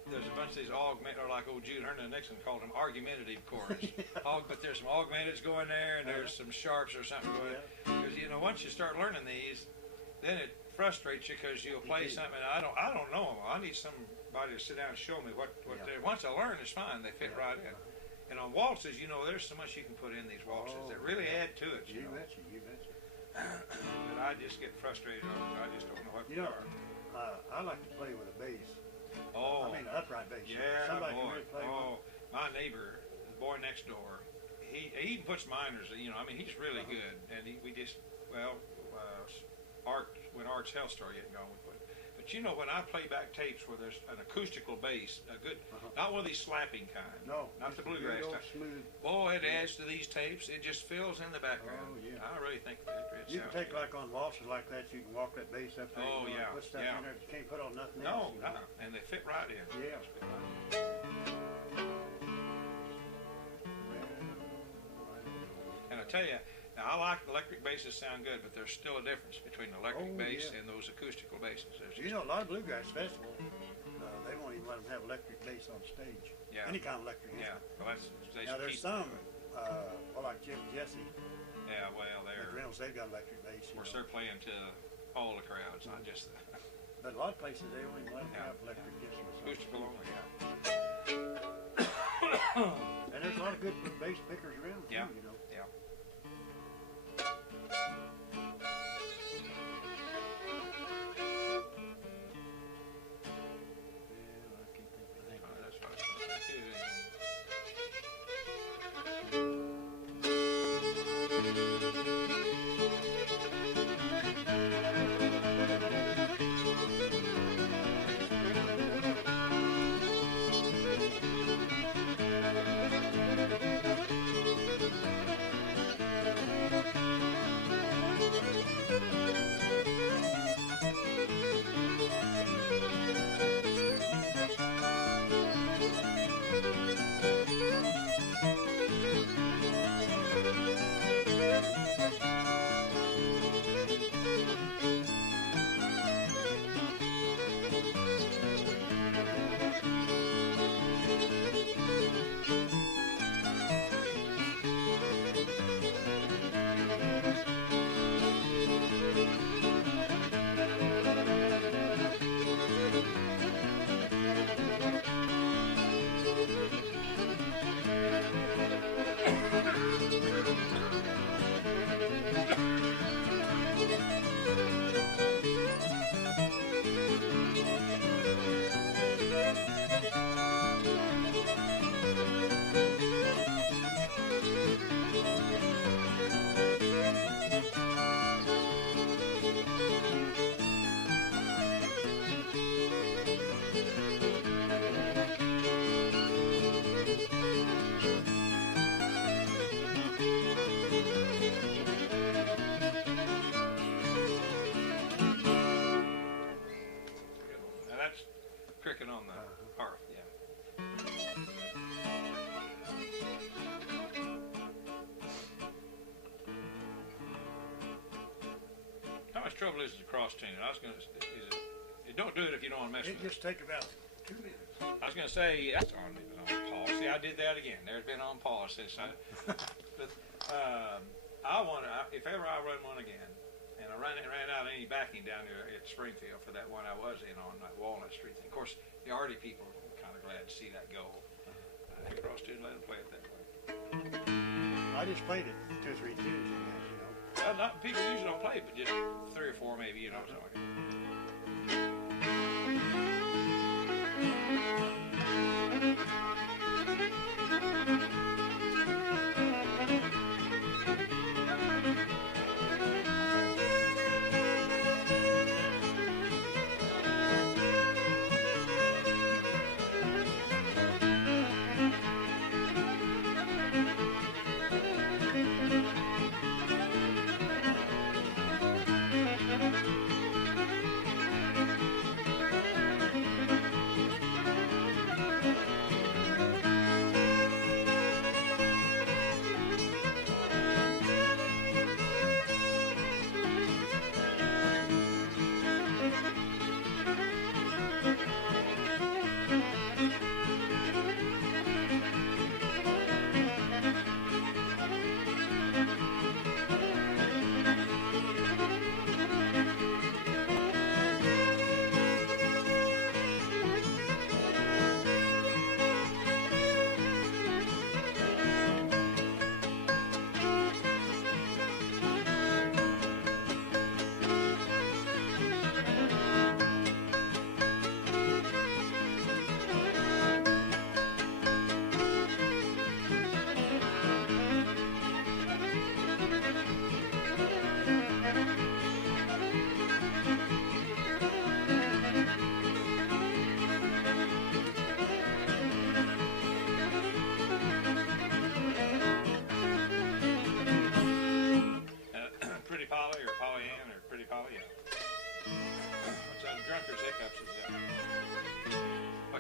there's a bunch of these or like old Jude Herndon Nixon called them argumentative chords. But there's some augmenteds going there, and there's some sharps or something going. Because once you start learning these, then it frustrates you because you'll play something. I don't know them. I need somebody to sit down and show me what they. Once I learn, it's fine. They fit right in. And on waltzes, there's so much you can put in these waltzes that really add to it. You betcha, you betcha. But I just get frustrated over it. I just don't know what they are. I like to play with a bass. Oh. I mean, an upright bass. Yeah, Somebody boy. can really play with. My neighbor, the boy next door, he even puts minors. He's really good. And when Art's Health started getting going, we put. But when I play back tapes where there's an acoustical bass, a good, not one of these slapping kind. No, not the bluegrass type. Smooth. Boy, it adds to these tapes. It just fills in the background. Oh, yeah. I really think that it You can take good. like on waltzes like that. You can walk that bass up there. Oh, yeah. Put stuff in there. You can't put on nothing No, else. and they fit right in. Yeah. Fit right in. And I tell you, now I like electric basses sound good, but there's still a difference between electric bass and those acoustical basses. A lot of bluegrass festivals, they won't even let them have electric bass on stage. Yeah. Any kind of electric. Yeah. Well, now there's some, like Jim Jesse, Yeah, well, Reynolds, they've got electric bass. Of course, they're playing to all the crowds, not just the. But a lot of places they only let them have electric instruments. Acoustical only, yeah. And there's a lot of good bass pickers around too, Yeah. you know. Yeah. Yeah, I can't think of anything. That's what I was gonna say, too. Now that's cricket on the harp, yeah. How much trouble is it to cross tune? I was going to, don't do it if you don't want to mess It with it. just take about 2 minutes. I was going to say, that's on pause. See, I did that again. There's been on pause this time. But I want to, if ever I run one again, and I ran out any backing down there at Springfield for that one I was in on that Walnut Street thing. Of course, the Artie people were kind of glad to see that go. Cross tune, let them play it that way. I just played it 2 or 3 tunes in that, you know. Not, people usually don't play it, but just 3 or 4 maybe, you know, something like that.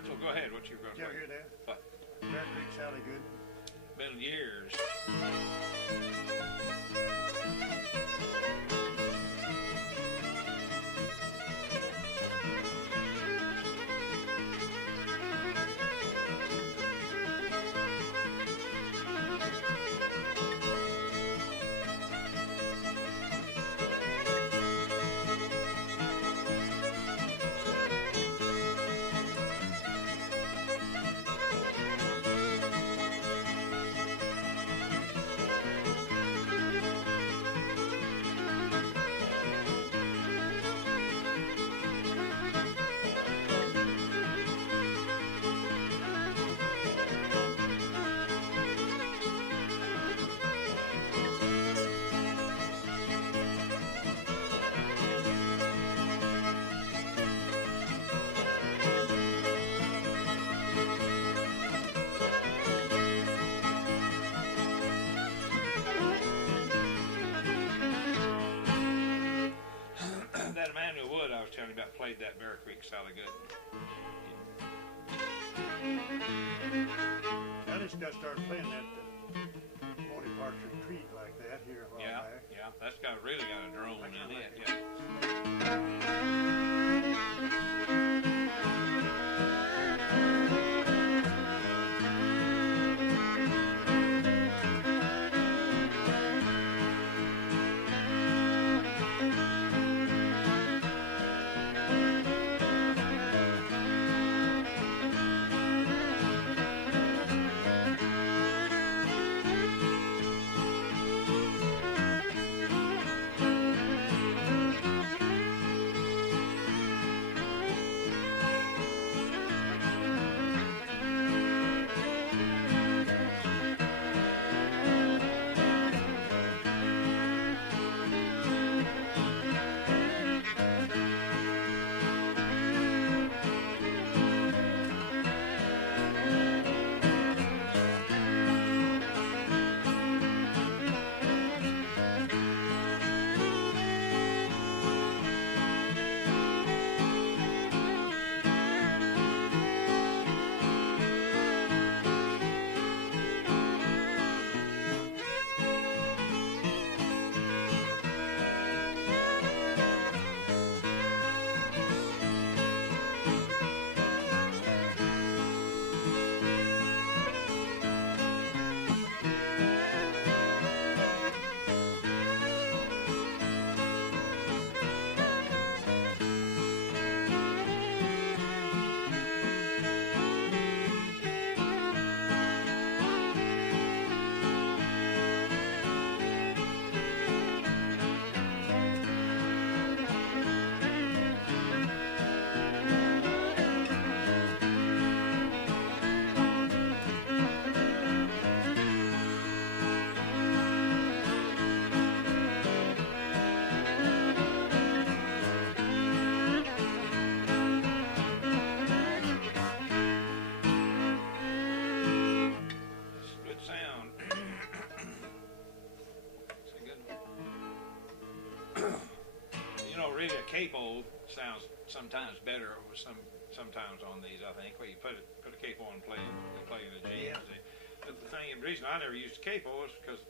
So go ahead, what you wrote. Did you ever hear that? What? Bear Creek Sally Good. Been years. played that Bear Creek style of good. I just got started playing that Monty Parks Retreat like that here a while back. Yeah, that's really got a drone in it. Yeah. Capo sounds sometimes better with sometimes on these, I think, where you put a capo on and play the G. Yeah. But the reason I never used a capo is because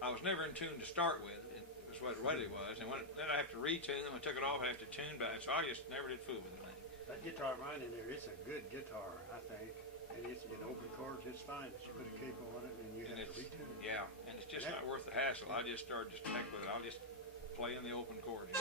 I was never in tune to start with. It was what it was, and then I have to retune them. I took it off, I have to tune back, so I just never did fool with the thing. That guitar of mine in there, it's a good guitar, I think, and it's in open chords, it's fine. But you put a capo on it, and you have to retune it. Yeah, and it's just not worth the hassle. I just started just to heck with it. I'll just play in the open chords.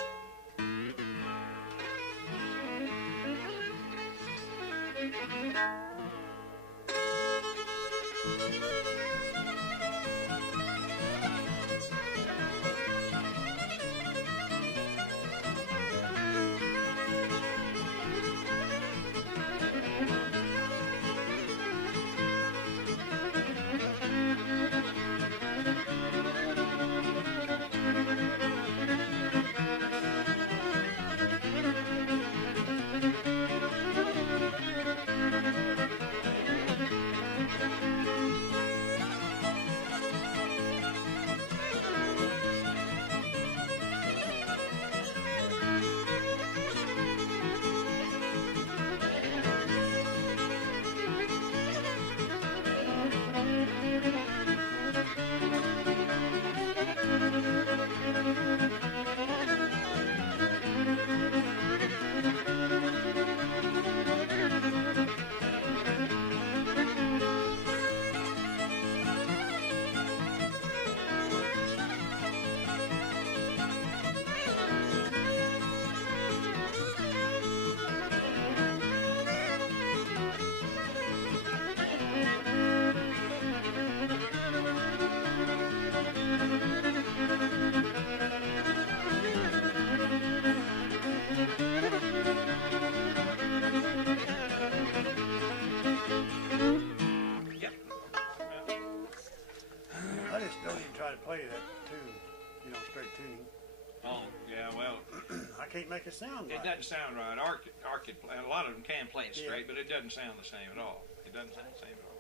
Can't make it sound right. It doesn't sound right. Art could play, a lot of them can play it straight, but it doesn't sound the same at all. It doesn't sound the same at all.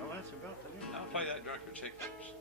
Well, that's about the new. I'll play that Drunkard's Hiccups.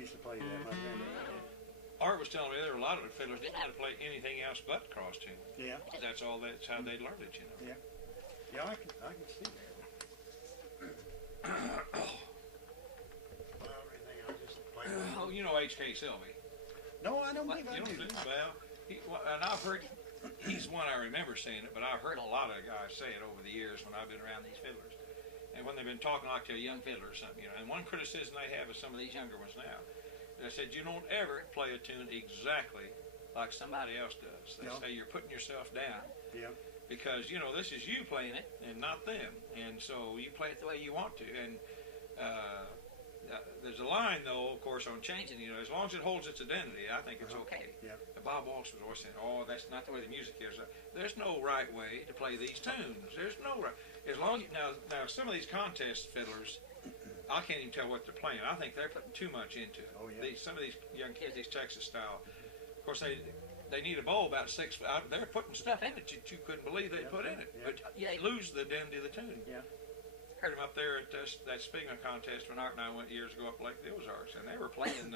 used to play that, my granddad. Art was telling me there were a lot of fiddlers didn't know how to play anything else but cross tune. Yeah. That's how they learned it, you know. Yeah. Yeah, I can see that. Well, everything, I just play. Oh, you know H.K. Sylvie. No, I don't Well, think I you do. don't do well. And I've heard, he's one I remember saying it, but I've heard a lot of guys say it over the years when I've been around these fiddlers. And when they've been talking like to a young fiddler or something, you know. And one criticism they have of some of these younger ones now, they said you don't ever play a tune exactly like somebody else does. They say you're putting yourself down. Yeah. Because, you know, this is you playing it and not them. And so you play it the way you want to. And there's a line, though, of course, on changing, you know, as long as it holds its identity, I think it's okay. Yeah. Bob Waltz was always saying, oh, that's not the way the music is. There's no right way to play these tunes. There's no right. As long as, now some of these contest fiddlers, I can't even tell what they're playing. I think they're putting too much into it. Oh, yeah. Some of these young kids, these Texas style, of course, they need a bow about 6 foot. They're putting stuff in it you couldn't believe they put in it. Yeah. But they lose the identity of the tune. Yeah. Heard them up there at that Spiegel contest when Art and I went years ago up Lake the Ozarks, and they were playing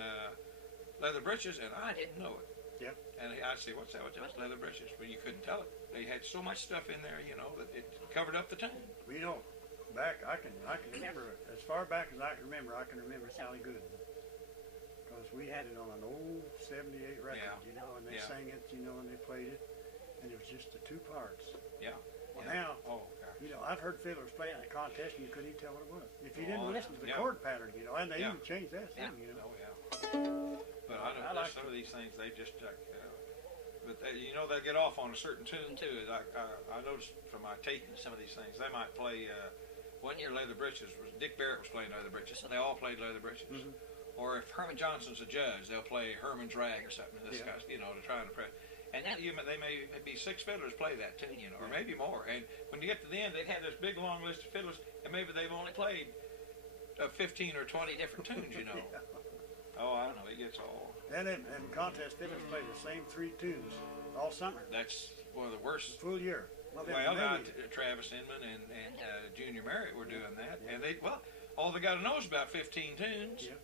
Leather Breeches, and I didn't know it. Yeah. And I'd say, what's that? What's Leather Breeches? But you couldn't tell it. They had so much stuff in there, you know, that it covered up the tune. Well, you know, back I can remember as far back as I can remember Sally Gooden. Because we had it on an old 78 record, you know, and they sang it, you know, and they played it, and it was just the 2 parts. Yeah. Well, now, you know, I've heard fiddlers play in a contest, and you couldn't even tell what it was. If you didn't listen to the chord pattern, you know, and they even changed that thing, you know. Oh, yeah. But I know like some of these things, they just, but they, you know, they'll get off on a certain tune, too. I noticed from my taking some of these things, they might play, one year Leather Breeches, Dick Barrett was playing Leather Breeches, so they all played Leather Breeches. Mm-hmm. Or if Herman Johnson's a judge, they'll play Herman's Rag or something, this guy's, you know, to try and impress. And then they may be 6 fiddlers play that tune, you know, or maybe more. And when you get to the end, they've had this big long list of fiddlers, and maybe they've only played 15 or 20 different tunes, you know. Oh, I don't know. It gets all. And contest fiddlers play the same 3 tunes all summer. That's one of the worst. Full year. Well, Travis Inman and Junior Merritt were doing that, and all they got to know is about 15 tunes. Yeah.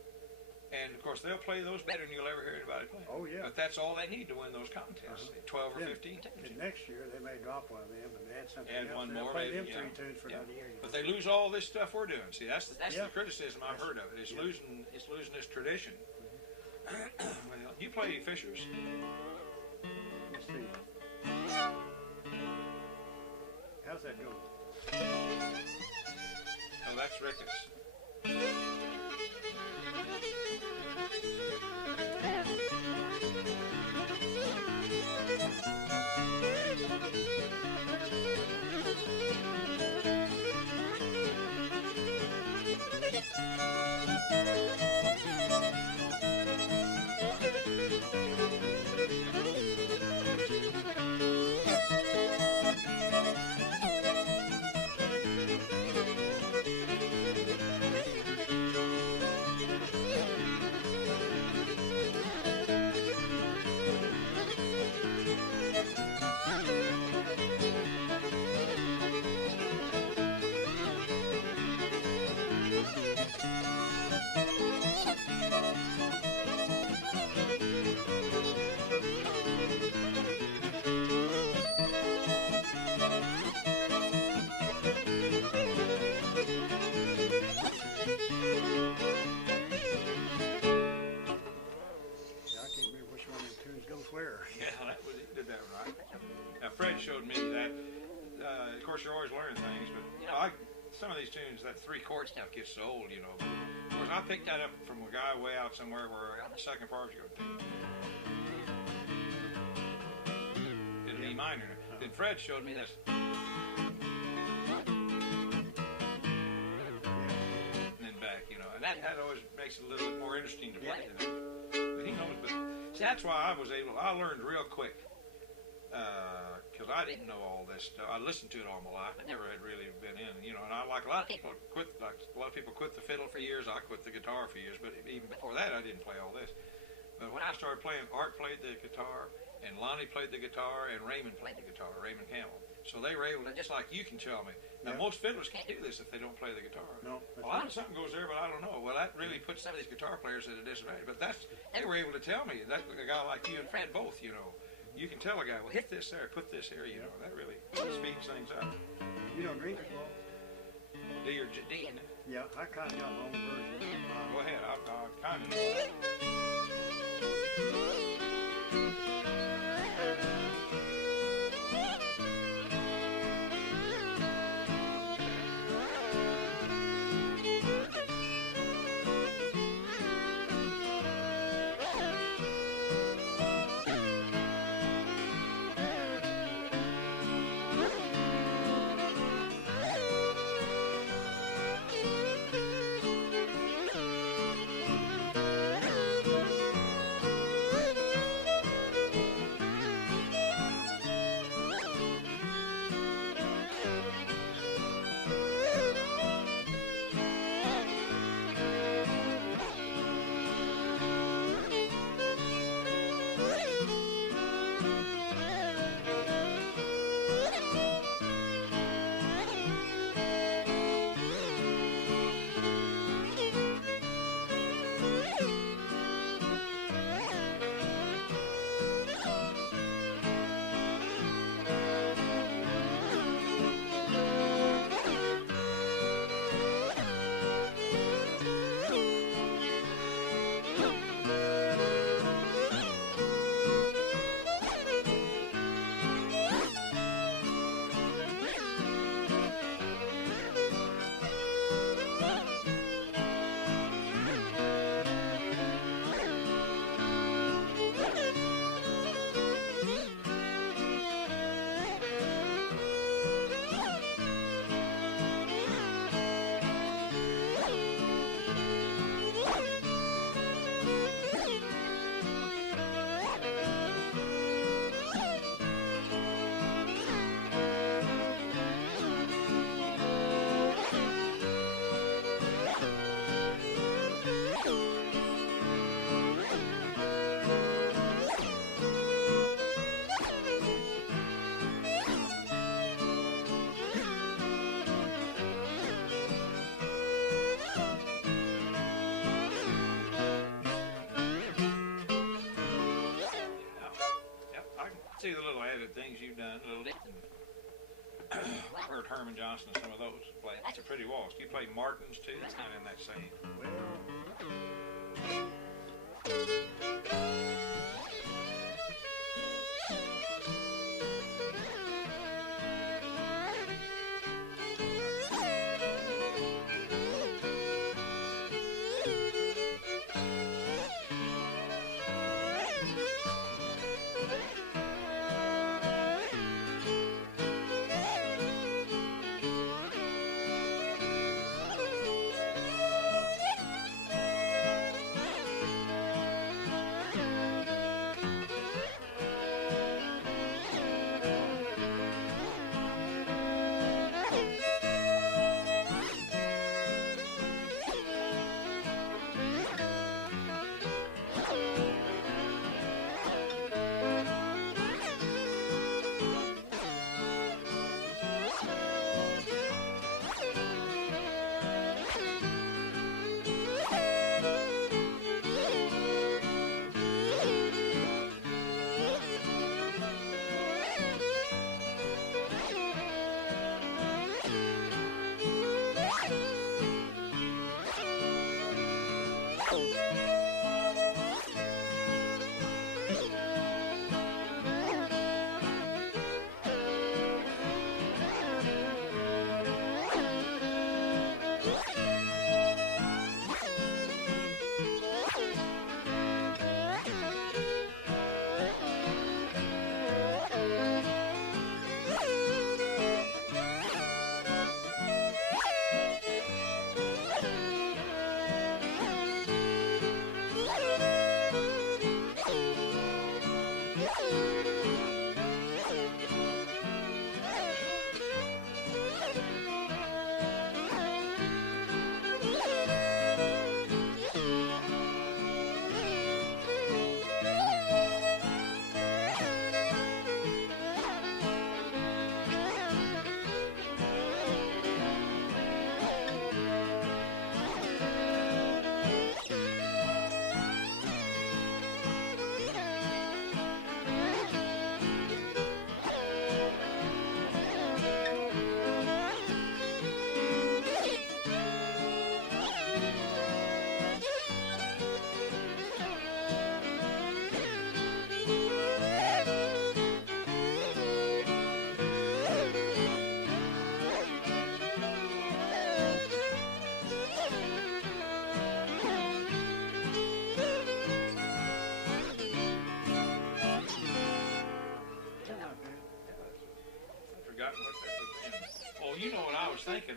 And, of course, they'll play those better than you'll ever hear anybody play. Oh, yeah. But that's all they need to win those contests, 12 or 15 tunes. And next year, they may drop one of them and add something else. One more, play maybe, them 3 tunes for another year. But they lose all this stuff we're doing. See, that's the criticism I've heard of it. It's losing its tradition. Well, you play Fishers? Let's see. How's that go? Oh, that's Ricketts. Showed me that, of course, you're always learning things, but, you know, some of these tunes, that 3-chord stuff gets so old, you know. But, of course, I picked that up from a guy way out somewhere where on the second part you go, in E minor. Then Fred showed me this. And then back, you know. And that always makes it a little bit more interesting to play. But he knows, but see, that's why I learned real quick. Because I didn't know all this stuff. I listened to it all my life. I never had really been in, you know. And I, like a lot of people quit the fiddle for years. I quit the guitar for years. But even before that, I didn't play all this. But when I started playing, Art played the guitar, and Lonnie played the guitar, and Raymond played the guitar. Raymond Campbell. So they were able to, just like you can tell me. Now, most fiddlers can't do this if they don't play the guitar. No. Well, I know something goes there, but I don't know. Well, that really puts some of these guitar players at a disadvantage. But they were able to tell me, that a guy like you and Fred both, you know, you can tell a guy, well, hit this there, put this here, you know. That really speeds things up. You know Green's Waltz? D or D. Yeah, I kind of got my own version. Go ahead, I'll kind of. See the little added things you've done, little I've heard Herman Johnson and some of those play. That's a pretty waltz. You play Martin's too. That's kind of in that same.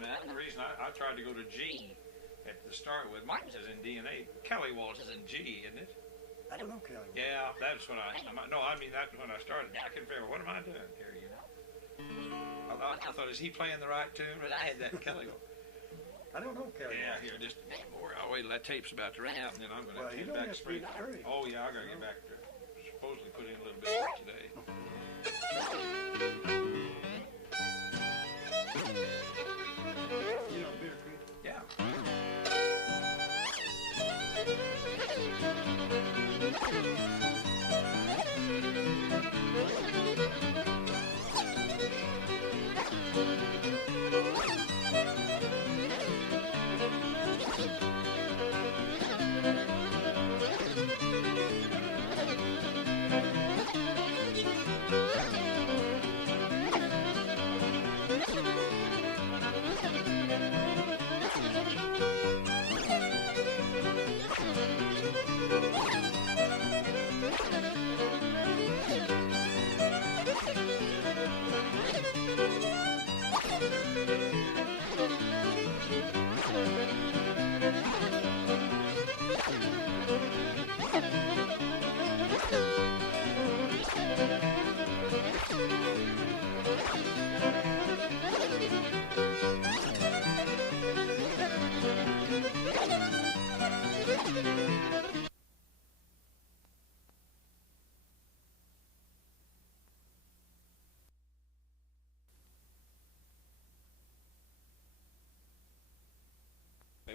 that. The reason I tried to go to G at the start with mine is in DNA. Kelly Waltz is in G, isn't it? I don't know Kelly. Yeah, that's when I mean that's when I started. I couldn't figure, what am I doing here? You know. I thought, is he playing the right tune? But I had that Kelly. I don't know Kelly. Yeah, here, just more. I'll wait till that tape's about to run out, and then I'm going to head back straight. Oh yeah, I got to get back to supposedly put in a little bit more today. You know Bitter Creek? Yeah.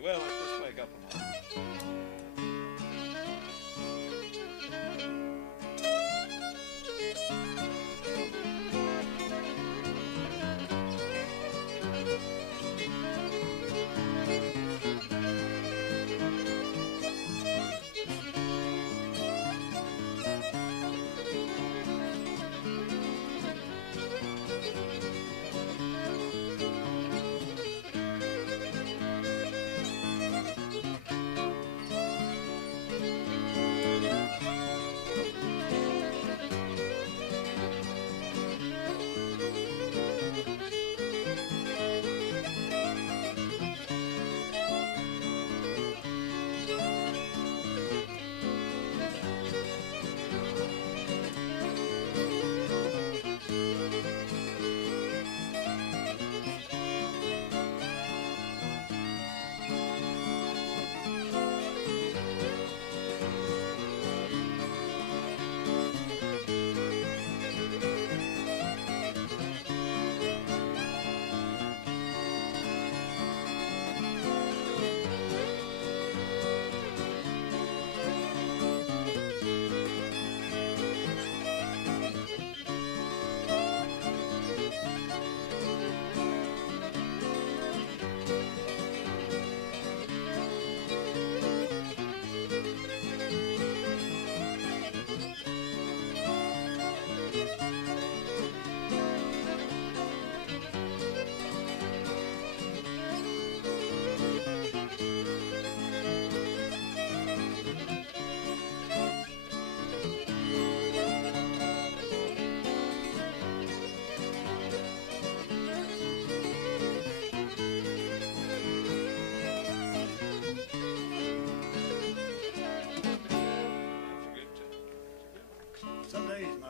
Well, let's play a couple more.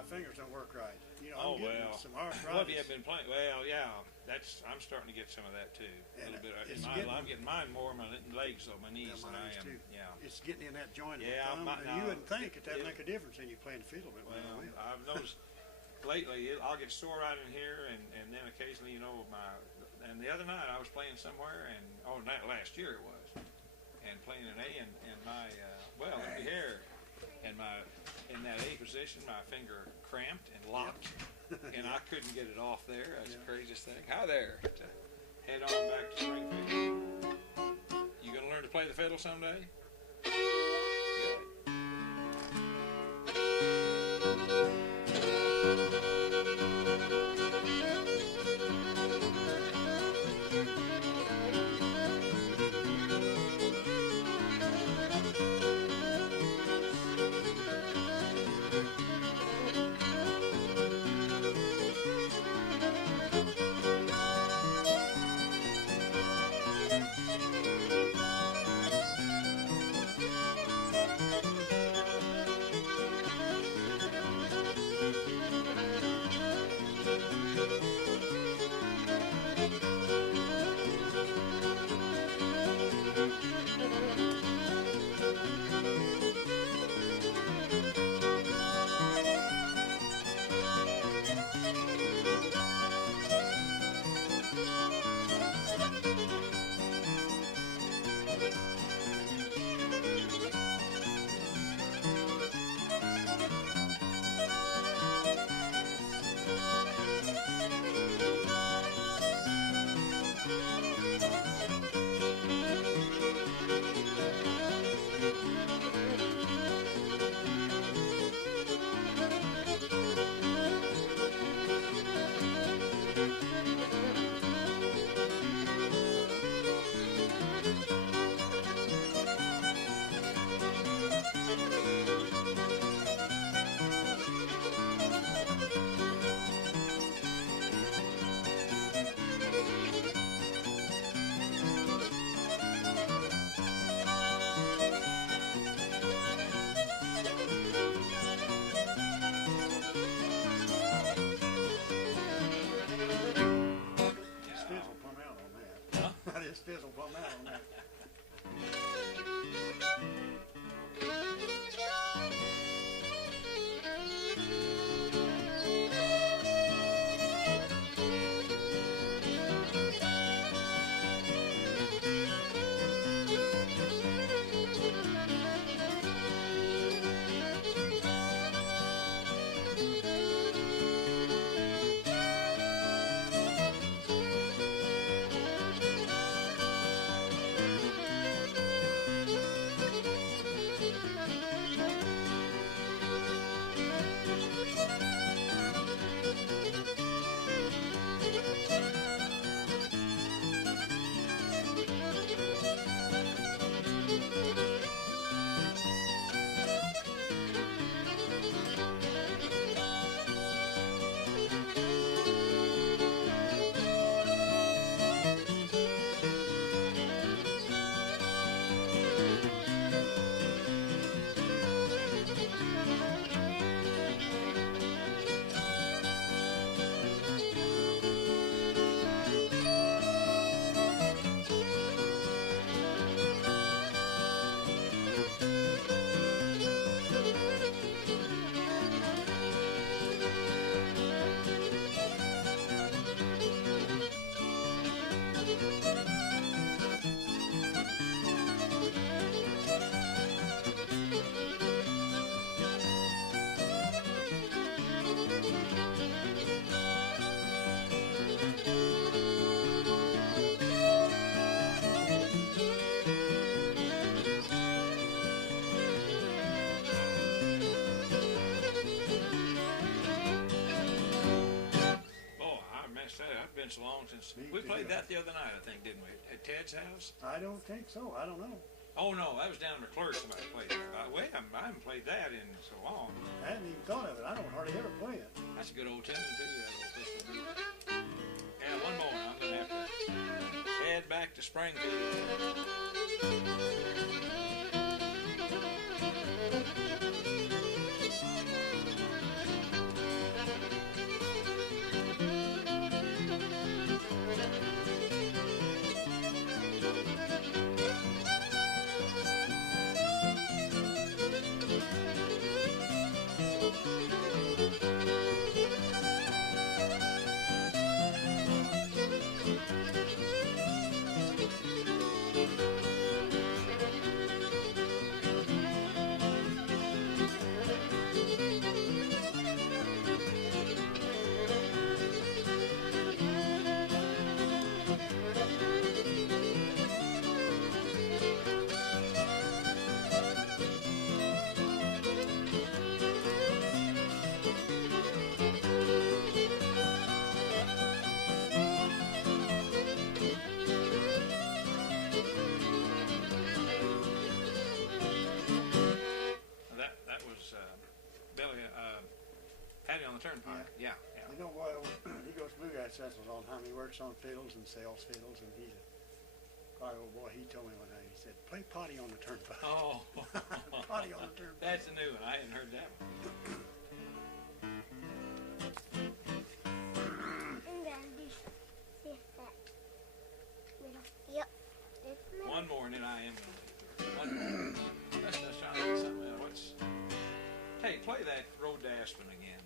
fingers don't work right. You know, I'm Oh, getting well. some arthritis. What have you been playing? Well, yeah, I'm starting to get some of that too. A And little bit. it's I'm getting mine more in my legs, though, my knees, than I am. Too. Yeah. It's getting in that joint. Yeah, of the thumb, and you wouldn't think that'd make a difference in you playing the fiddle. But Well, I've noticed lately I'll get sore right in here, and then occasionally, you know, and the other night I was playing somewhere, and last year it was, and playing an A, and my here, and in that A position, my finger cramped and locked, and I couldn't get it off there. That's the craziest thing. Hi there. Head on back to Springfield. You gonna learn to play the fiddle someday? Good. So long since we played that the other night, I think, didn't we? At Ted's house? I don't think so. I don't know. Oh no, that was down in McClure. Somebody played it. Wait, I haven't played that in so long. I hadn't even thought of it. I don't hardly ever play it. That's a good old tune too. That old pistol. Yeah, one more. I'm gonna have to head back to Springfield. Turnpike. Yeah. You know what? He goes to bluegrass festivals all the time. He works on fiddles and sells fiddles, and he's a quiet old boy. He told me one night, he said, "Play Potty on the Turnpike." Oh, Potty on the Turnpike. That's a new one. I hadn't heard that one. One more, and then I am going to. One more. Let's try to get something else. Hey, play that Road to Aspen again.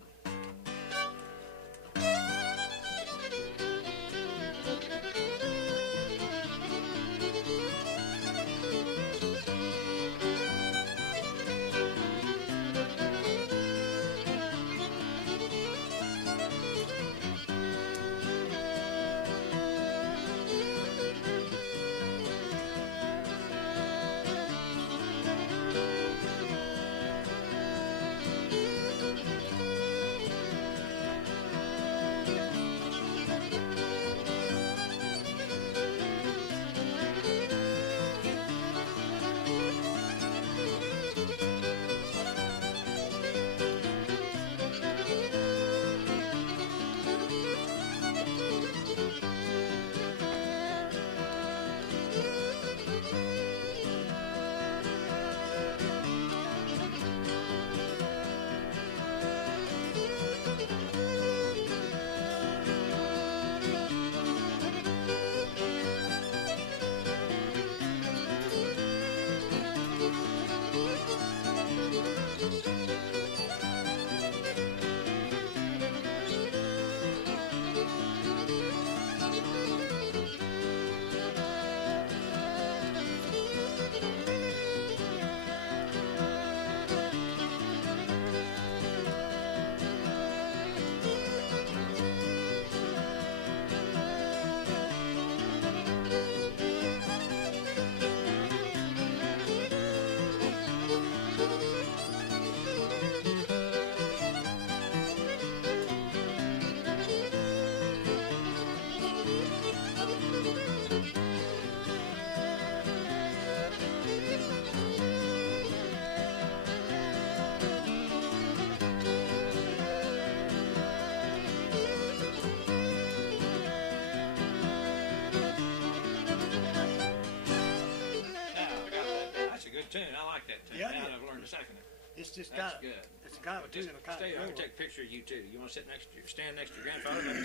tune. I like that tune. Yeah, Now yeah. I've learned a second. It's just That's kind of, good. it's kind of a tune and a kind Stay. of I'm rule. gonna take a picture of you too. You want to stand next to your grandfather?